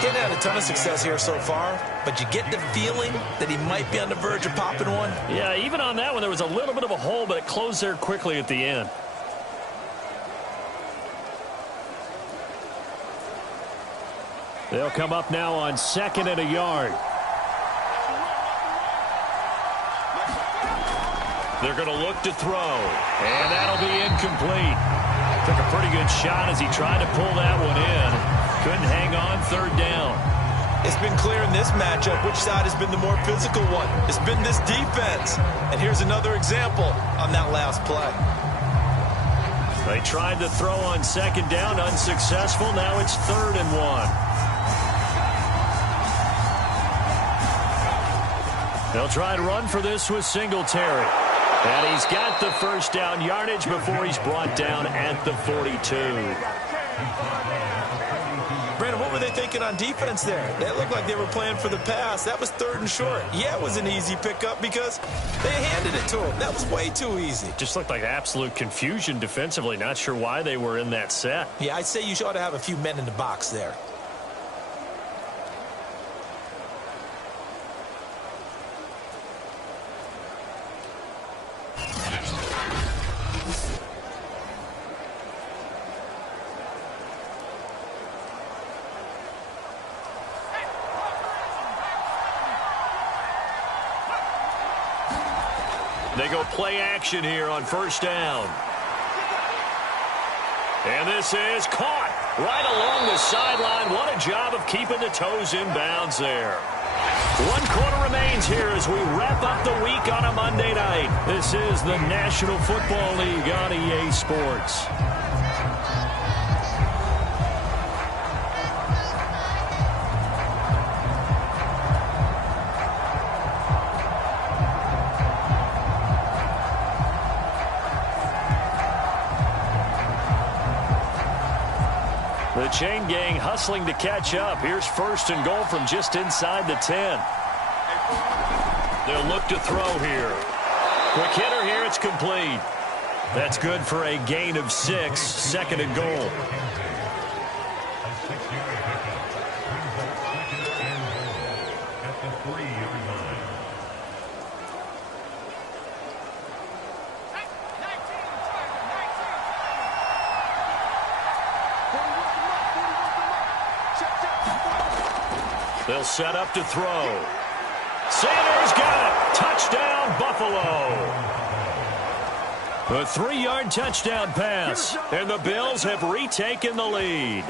He hadn't had a ton of success here so far, but you get the feeling that he might be on the verge of popping one. Yeah, even on that one, there was a little bit of a hole, but it closed there quickly at the end. They'll come up now on 2nd and a yard. They're going to look to throw, and that'll be incomplete. Took a pretty good shot as he tried to pull that one in. Couldn't hang on 3rd down. It's been clear in this matchup which side has been the more physical one. It's been this defense. And here's another example on that last play. They tried to throw on 2nd down, unsuccessful. Now it's 3rd and 1. They'll try to run for this with Singletary. And he's got the 1st down yardage before he's brought down at the 42. Brandon, what were they thinking on defense there? They looked like they were playing for the pass. That was 3rd and short. Yeah, it was an easy pickup because they handed it to him. That was way too easy. Just looked like absolute confusion defensively. Not sure why they were in that set. Yeah, I'd say you ought to have a few men in the box there. They go play action here on 1st down. And this is caught right along the sideline. What a job of keeping the toes in bounds there. 1 quarter remains here as we wrap up the week on a Monday night. This is the National Football League on EA Sports. The chain gang hustling to catch up. Here's 1st and goal from just inside the 10. They'll look to throw here. Quick hitter here. It's complete. That's good for a gain of 6. 2nd and goal. They'll set up to throw. Sanders got it. Touchdown, Buffalo. A 3-yard touchdown pass. And the Bills have retaken the lead.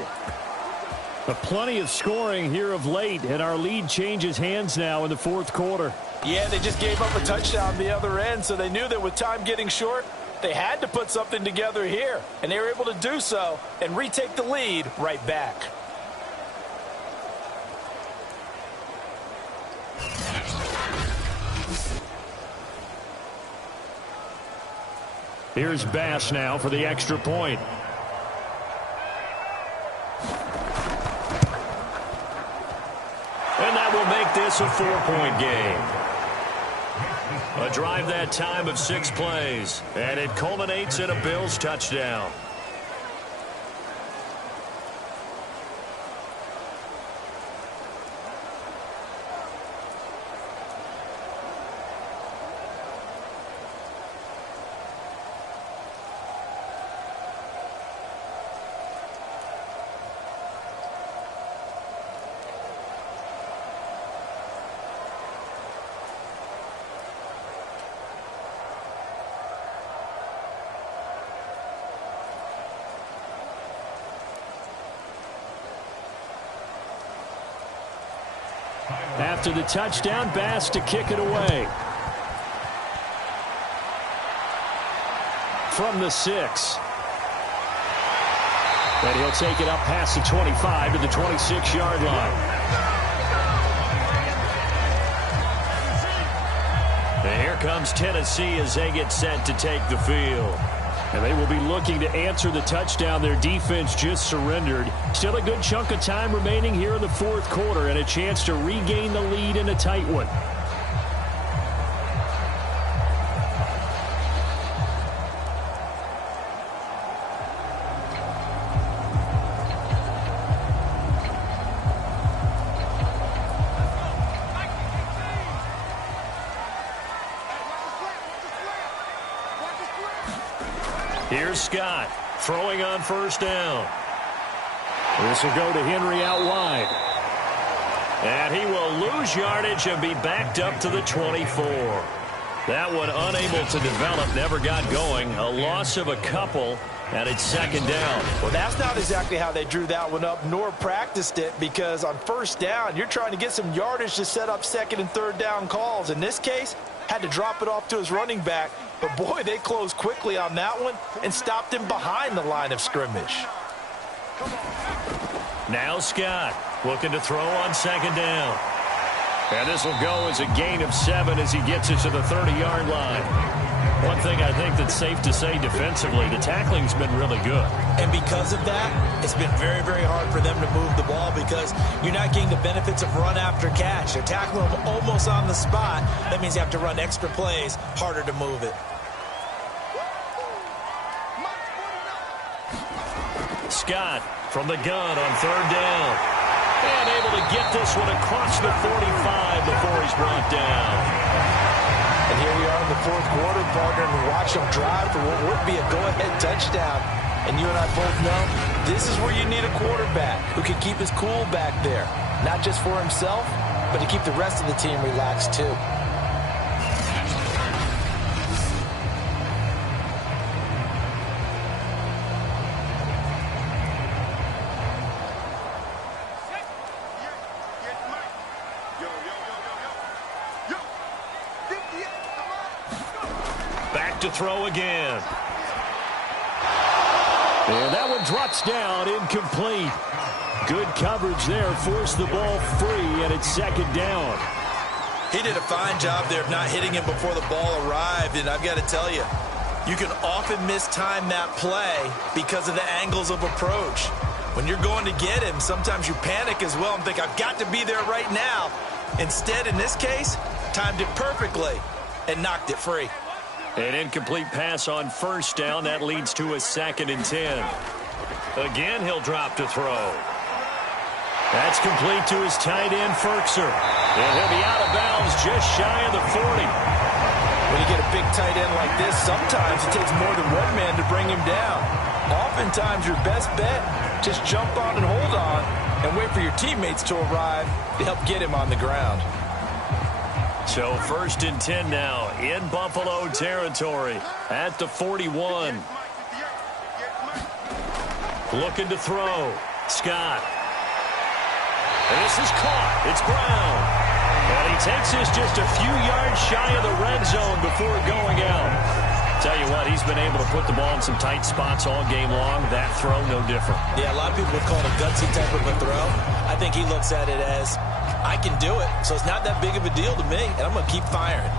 Plenty of scoring here of late, and our lead changes hands now in the 4th quarter. Yeah, they just gave up a touchdown the other end, so they knew that with time getting short, they had to put something together here. And they were able to do so and retake the lead right back. Here's Bass now for the extra point. And that will make this a 4-point game. A drive that time of 6 plays. And it culminates in a Bills touchdown. After the touchdown, Bass to kick it away. From the 6. And he'll take it up past the 25 to the 26-yard line. And here comes Tennessee as they get set to take the field. And they will be looking to answer the touchdown their defense just surrendered. Still a good chunk of time remaining here in the 4th quarter and a chance to regain the lead in a tight one. Here's Scott throwing on 1st down. This will go to Henry out wide. And he will lose yardage and be backed up to the 24. That one unable to develop, never got going. A loss of a couple, and it's 2nd down. Well, that's not exactly how they drew that one up, nor practiced it, because on 1st down, you're trying to get some yardage to set up 2nd and 3rd down calls. In this case, had to drop it off to his running back. But, boy, they closed quickly on that one and stopped him behind the line of scrimmage. Now Scott looking to throw on 2nd down. And this will go as a gain of 7 as he gets it to the 30-yard line. One thing I think that's safe to say defensively, the tackling's been really good. And because of that, it's been very, very hard for them to move the ball because you're not getting the benefits of run after catch. They're tackling them almost on the spot. That means you have to run extra plays, harder to move it. Scott from the gun on 3rd down. And able to get this one across the 45 before he's brought down. And here we are in the 4th quarter, partner, and watch them drive for what would be a go-ahead touchdown. And you and I both know this is where you need a quarterback who can keep his cool back there. Not just for himself, but to keep the rest of the team relaxed too. to throw again. And that one drops down, incomplete. Good coverage there, forced the ball free, and it's second down. He did a fine job there of not hitting him before the ball arrived, and I've got to tell you, you can often mistime that play because of the angles of approach. When you're going to get him, sometimes you panic as well and think, I've got to be there right now. Instead, in this case, timed it perfectly and knocked it free. An incomplete pass on first down. That leads to a 2nd and 10. Again, he'll drop to throw. That's complete to his tight end, Ferkser. And he'll be out of bounds just shy of the 40. When you get a big tight end like this, sometimes it takes more than one man to bring him down. Oftentimes, your best bet, just jump on and hold on and wait for your teammates to arrive to help get him on the ground. So 1st and 10 now in Buffalo territory at the 41. Looking to throw. Scott. And this is caught. It's Brown. And he takes this just a few yards shy of the red zone before going out. Tell you what, he's been able to put the ball in some tight spots all game long. That throw, no different. Yeah, a lot of people would call it a gutsy type of a throw. I think he looks at it as, I can do it, so it's not that big of a deal to me, and I'm going to keep firing.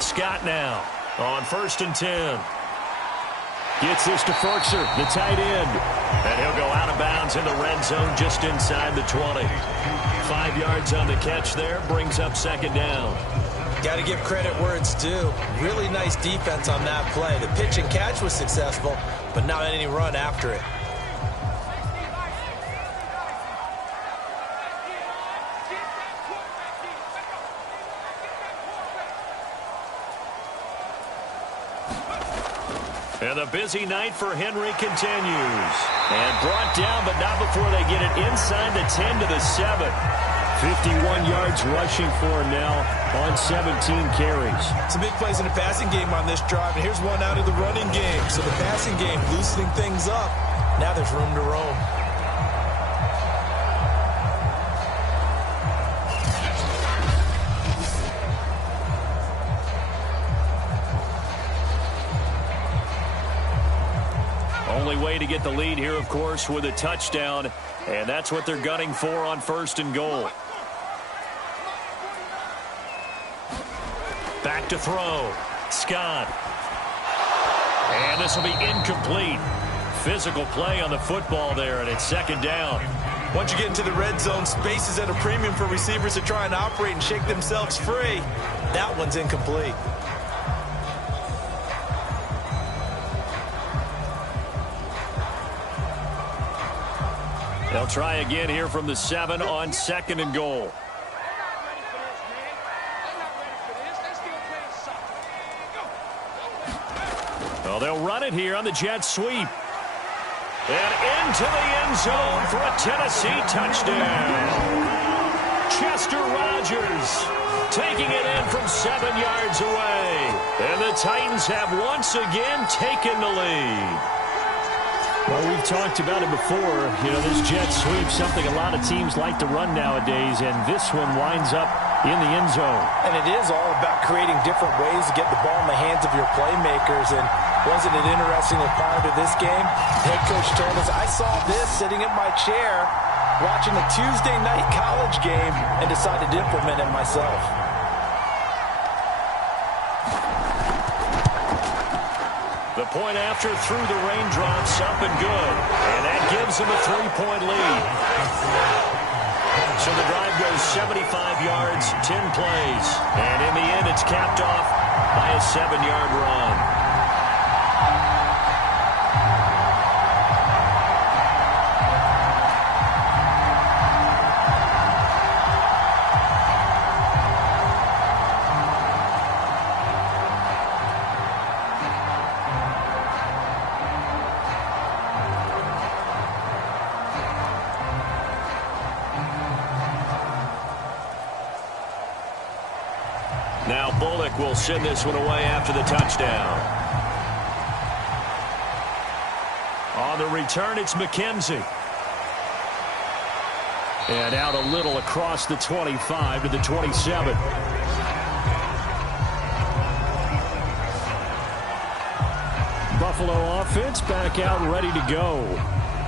Scott now on 1st and 10. Gets this to Ferkser, the tight end. And he'll go out of bounds in the red zone just inside the 20. 5 yards on the catch there, brings up 2nd down. Got to give credit where it's due. Really nice defense on that play. The pitch and catch was successful, but not any run after it. And the busy night for Henry continues. And brought down, but not before they get it inside the 10 to the 7. 51 yards rushing for him now on 17 carries. Some big plays in the passing game on this drive, and here's one out of the running game. So the passing game loosening things up. Now there's room to roam. Only way to get the lead here, of course, with a touchdown, and that's what they're gunning for on 1st and goal. Back to throw. Scott. And this will be incomplete. Physical play on the football there, and it's 2nd down. Once you get into the red zone, space is at a premium for receivers to try and operate and shake themselves free. That one's incomplete. They'll try again here from the 7 on 2nd and goal. Well, they'll run it here on the jet sweep. And into the end zone for a Tennessee touchdown. Chester Rogers taking it in from 7 yards away. And the Titans have once again taken the lead. Well, we've talked about it before. You know, this jet sweep, something a lot of teams like to run nowadays, and this one winds up in the end zone. And it is all about creating different ways to get the ball in the hands of your playmakers. And wasn't it interesting that prior to this game, head coach told us, I saw this sitting in my chair watching a Tuesday night college game and decided to implement it myself. The point after through the raindrops, up and good. And that gives them a 3-point lead. So the drive goes 75 yards, 10 plays. And in the end, it's capped off by a 7-yard run. Now Bullock will send this one away after the touchdown. On the return, it's McKenzie. And out a little across the 25 to the 27. Buffalo offense back out ready to go.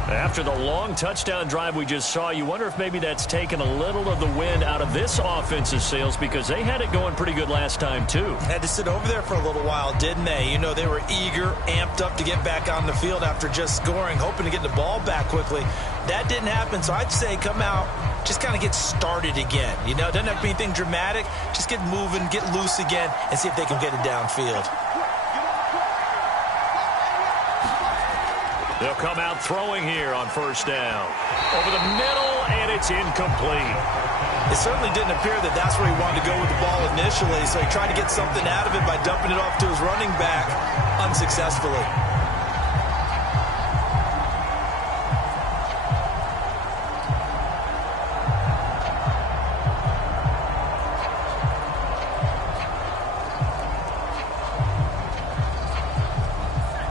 After the long touchdown drive we just saw, you wonder if maybe that's taken a little of the wind out of this offensive sails, because they had it going pretty good last time too. Had to sit over there for a little while, didn't they? You know, they were eager, amped up to get back on the field after just scoring, hoping to get the ball back quickly. That didn't happen, so I'd say come out, just kind of get started again. You know, it doesn't have to be anything dramatic. Just get moving, get loose again, and see if they can get it downfield. They'll come out throwing here on first down. Over the middle, and it's incomplete. It certainly didn't appear that that's where he wanted to go with the ball initially, so he tried to get something out of it by dumping it off to his running back unsuccessfully.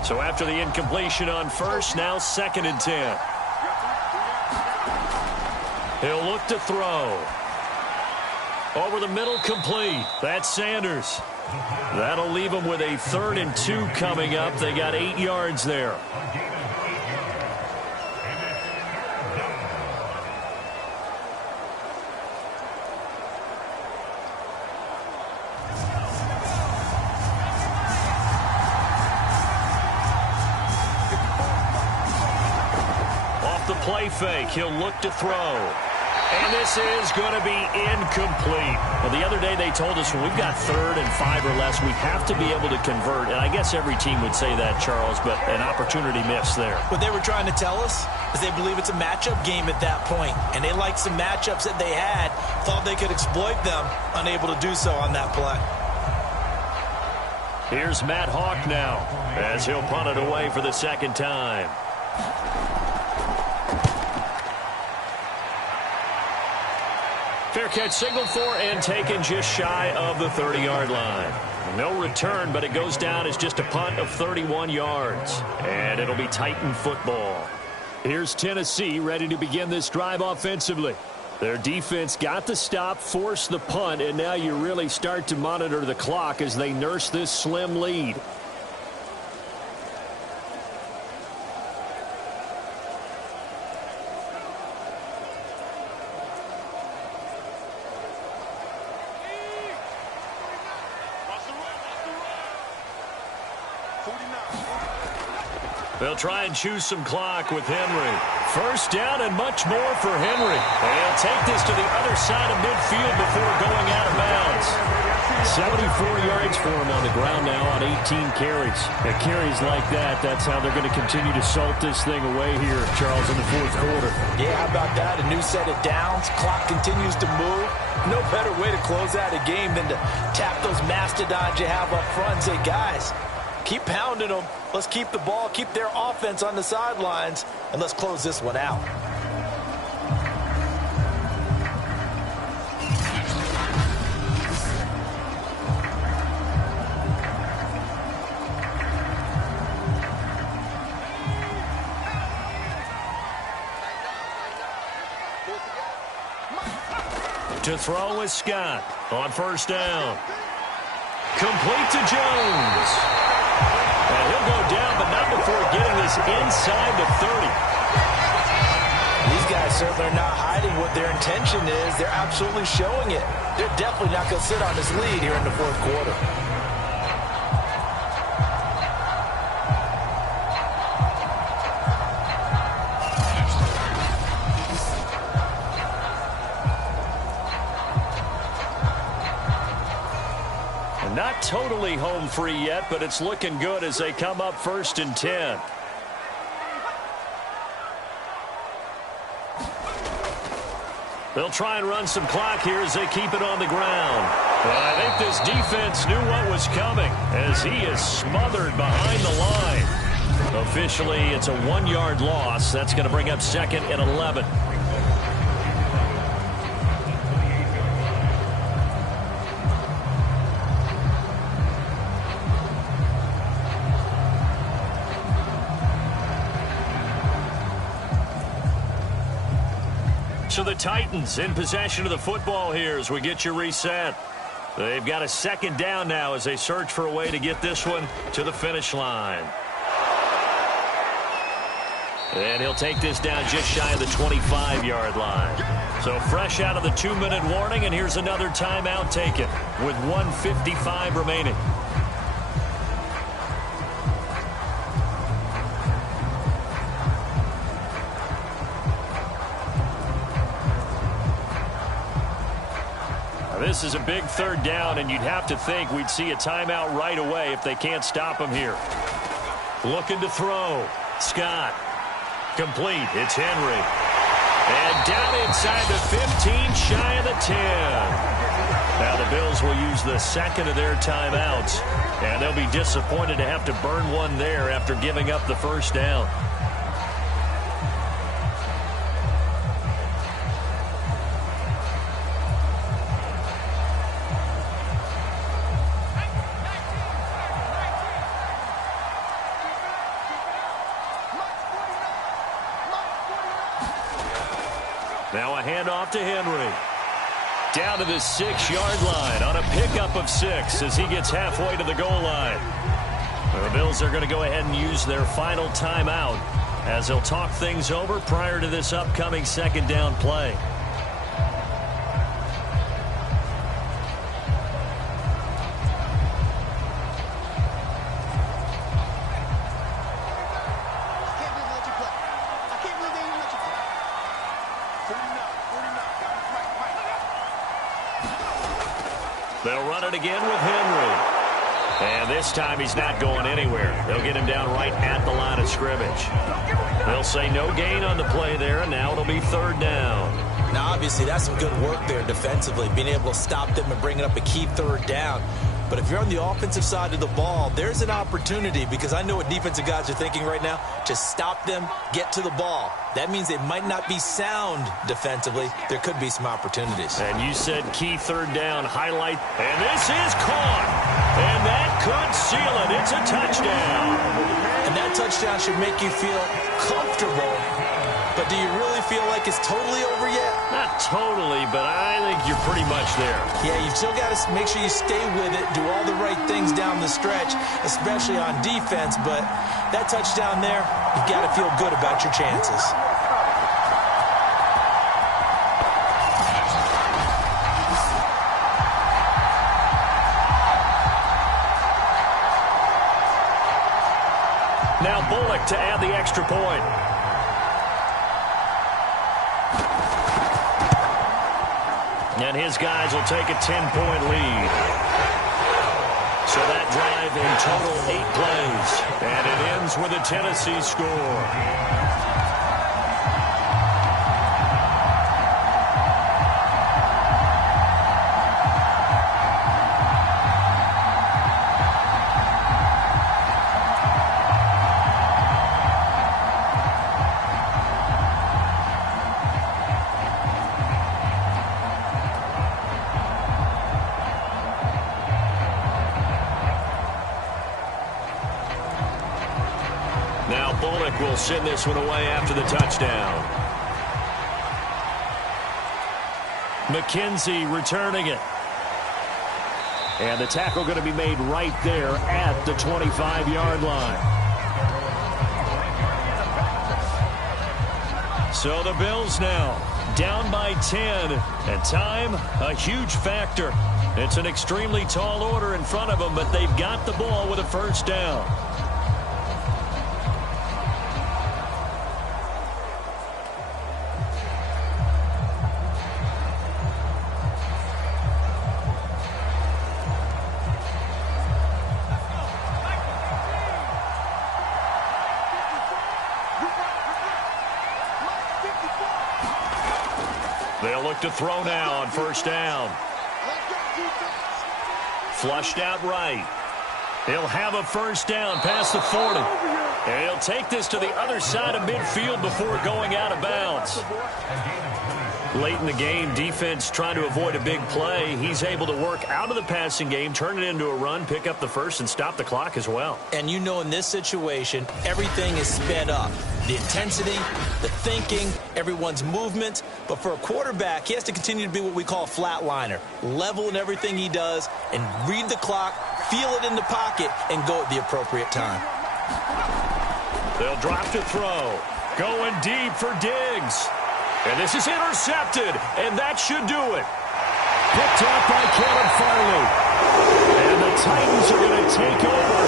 So after the incompletion on first, now 2nd and 10. He'll look to throw. Over the middle, complete. That's Sanders. That'll leave him with a 3rd and 2 coming up. They got 8 yards there. Play fake. He'll look to throw. And this is going to be incomplete. Well, the other day they told us when we've got 3rd and 5 or less, we have to be able to convert. And I guess every team would say that, Charles, but an opportunity missed there. What they were trying to tell us is they believe it's a matchup game at that point. And they liked some matchups that they had, thought they could exploit them, unable to do so on that play. Here's Matt Hawk now as he'll punt it away for the 2nd time. Fair catch signaled for and taken just shy of the 30-yard line. No return, but it goes down as just a punt of 31 yards. And it'll be Titan football. Here's Tennessee ready to begin this drive offensively. Their defense got the stop, forced the punt, and now you really start to monitor the clock as they nurse this slim lead. They'll try and choose some clock with Henry. First down and much more for Henry. And he'll take this to the other side of midfield before going out of bounds. 74 yards for him on the ground now on 18 carries. And carries like that, that's how they're going to continue to salt this thing away here, Charles, in the 4th quarter. Yeah, how about that? A new set of downs. Clock continues to move. No better way to close out a game than to tap those mastodons you have up front and say, guys, keep pounding them. Let's keep the ball, keep their offense on the sidelines, and let's close this one out. To throw is Scott on first down. Complete to Jones. And he'll go down, but not before getting this inside the 30. These guys certainly are not hiding what their intention is. They're absolutely showing it. They're definitely not going to sit on this lead here in the 4th quarter. Not totally home free yet, but it's looking good as they come up 1st and 10. They'll try and run some clock here as they keep it on the ground. But I think this defense knew what was coming as he is smothered behind the line. Officially, it's a 1-yard loss. That's going to bring up 2nd and 11. So the Titans in possession of the football here as we get you reset. They've got a second down now as they search for a way to get this one to the finish line. And he'll take this down just shy of the 25-yard line. So fresh out of the 2-minute warning, and here's another timeout taken with 1:55 remaining. This is a big third down, and you'd have to think we'd see a timeout right away if they can't stop him here. Looking to throw. Scott. Complete. It's Henry. And down inside the 15, shy of the 10. Now the Bills will use the second of their timeouts, and they'll be disappointed to have to burn one there after giving up the first down. Now a handoff to Henry. Down to the 6-yard line on a pickup of 6 as he gets halfway to the goal line. The Bills are going to go ahead and use their final timeout as they'll talk things over prior to this upcoming second down play. They'll run it again with Henry. And this time he's not going anywhere. They'll get him down right at the line of scrimmage. They'll say no gain on the play there, and now it'll be third down. Now, obviously, that's some good work there defensively, being able to stop them and bringing up a key third down. But if you're on the offensive side of the ball, there's an opportunity, because I know what defensive guys are thinking right now, to stop them, get to the ball. That means they might not be sound defensively. There could be some opportunities. And you said key third down highlight. And this is caught. And that could seal it. It's a touchdown. And that touchdown should make you feel comfortable. But do you really feel like it's totally over yet? Not totally, but I think you're pretty much there. Yeah, you've still got to make sure you stay with it, do all the right things down the stretch, especially on defense. But that touchdown there, you've got to feel good about your chances. Now Bullock to add the extra point. And his guys will take a 10-point lead. So that drive in total 8 plays. And it ends with a Tennessee score. Now Bullock will send this one away after the touchdown. McKenzie returning it. And the tackle going to be made right there at the 25-yard line. So the Bills now down by 10. And time, a huge factor. It's an extremely tall order in front of them, but they've got the ball with a first down. They'll look to throw now on first down. Flushed out right. He'll have a first down past the 40. And he'll take this to the other side of midfield before going out of bounds. Late in the game, defense trying to avoid a big play. He's able to work out of the passing game, turn it into a run, pick up the first, and stop the clock as well. And you know in this situation, everything is sped up. The intensity, the thinking, everyone's movement. But for a quarterback, he has to continue to be what we call a flatliner. Level in everything he does and read the clock, feel it in the pocket, and go at the appropriate time. They'll drop to throw. Going deep for Diggs. And this is intercepted, and that should do it. Picked up by Caleb Farley. And the Titans are going to take over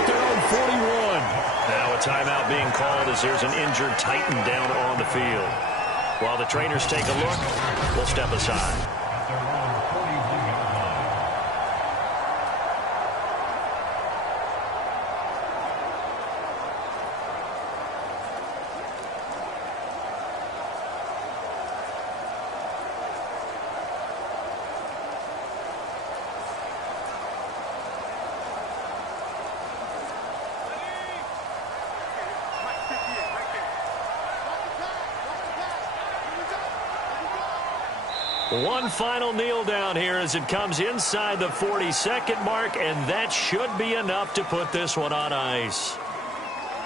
at their own 41. Now a timeout being called as there's an injured Titan down on the field. While the trainers take a look, we'll step aside. One final kneel down here as it comes inside the 40-second mark, and that should be enough to put this one on ice.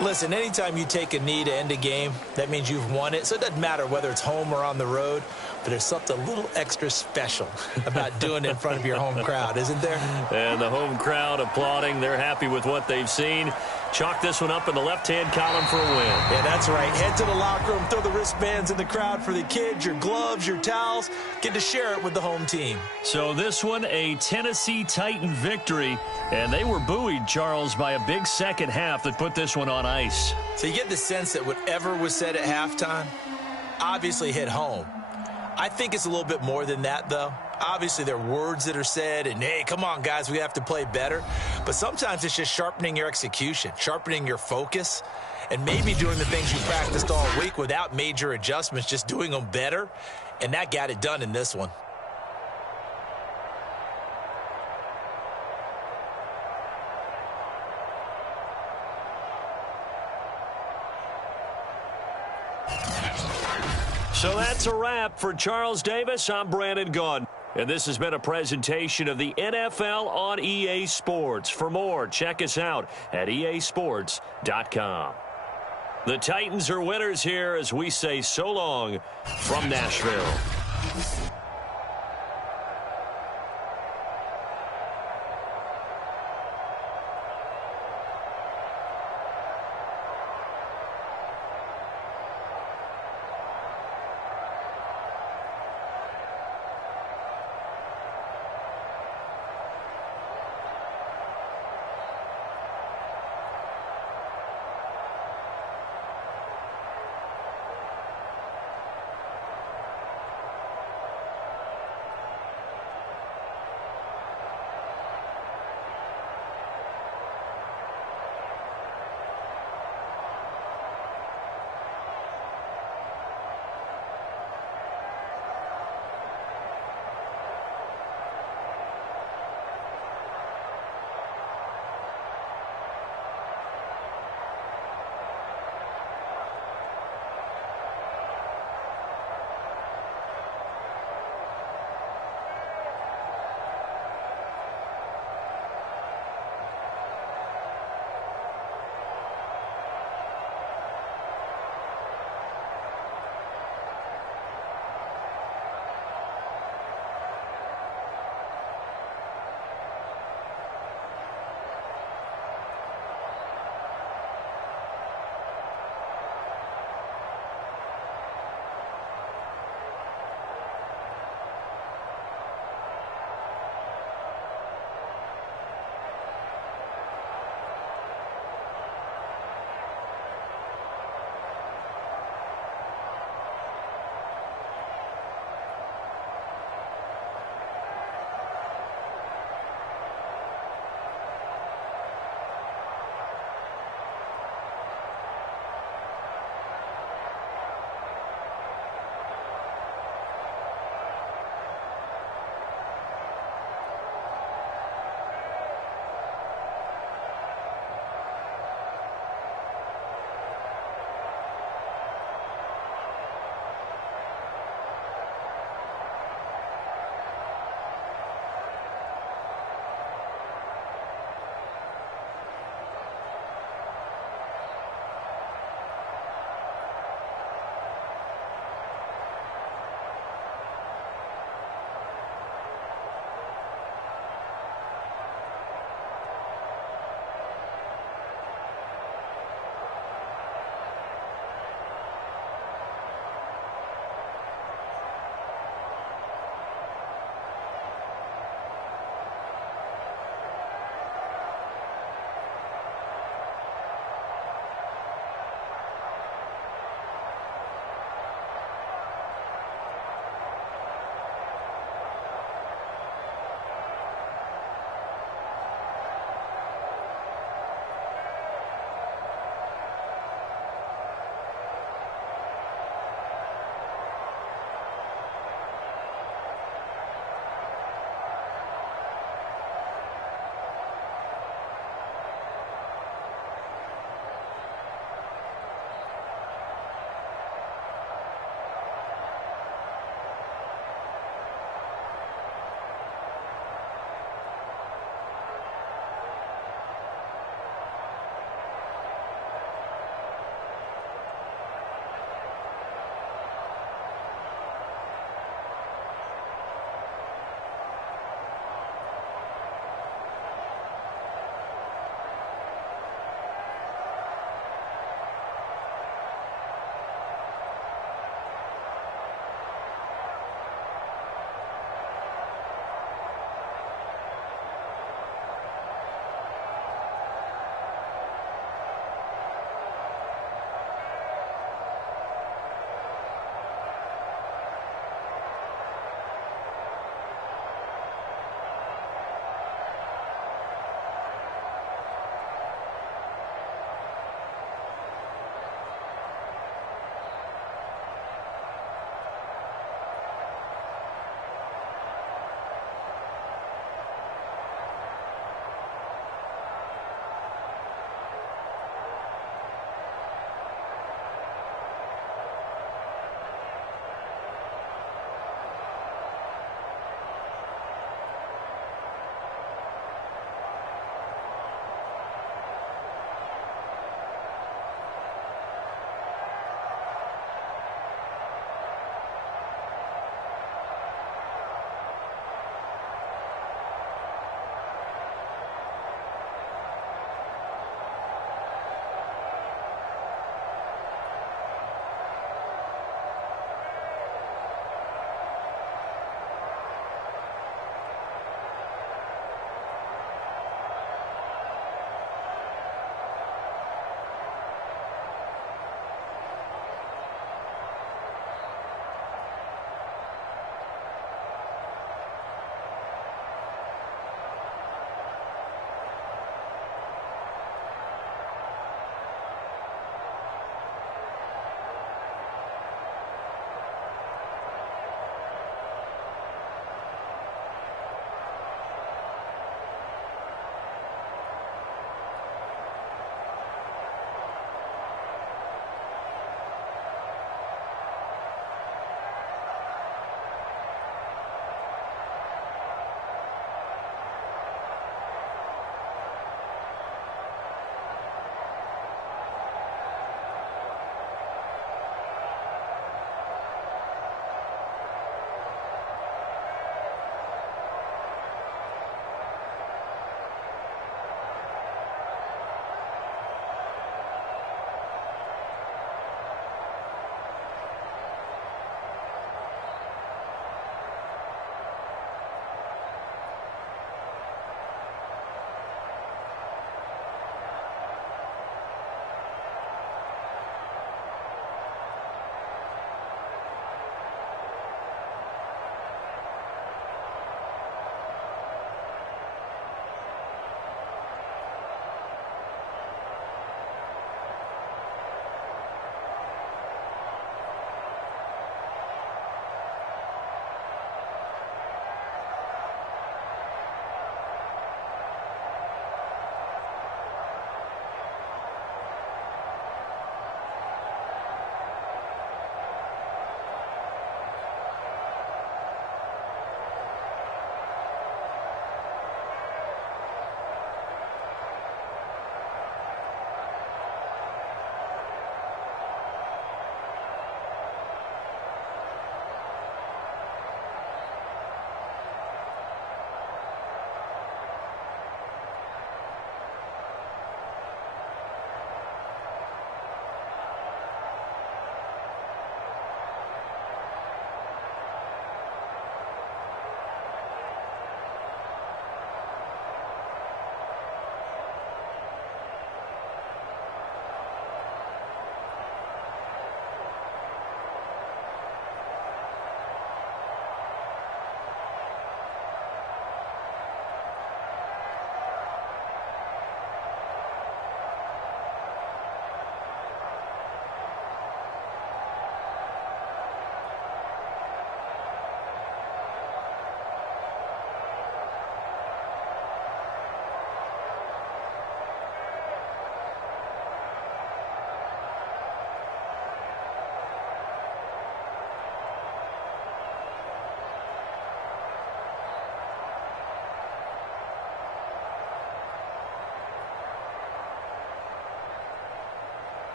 Listen, anytime you take a knee to end a game, that means you've won it. So it doesn't matter whether it's home or on the road, but there's something a little extra special about doing it in front of your home crowd, isn't there? And the home crowd applauding. They're happy with what they've seen. Chalk this one up in the left-hand column for a win. Yeah, that's right. Head to the locker room, throw the wristbands in the crowd for the kids, your gloves, your towels. Get to share it with the home team. So this one, a Tennessee Titan victory. And they were buoyed, Charles, by a big second half that put this one on ice. So you get the sense that whatever was said at halftime obviously hit home. I think it's a little bit more than that, though. Obviously, there are words that are said, and, hey, come on, guys, we have to play better. But sometimes it's just sharpening your execution, sharpening your focus, and maybe doing the things you practiced all week without major adjustments, just doing them better. And that got it done in this one. So that's a wrap for Charles Davis. I'm Brandon Gunn. And this has been a presentation of the NFL on EA Sports. For more, check us out at easports.com. The Titans are winners here as we say so long from Nashville.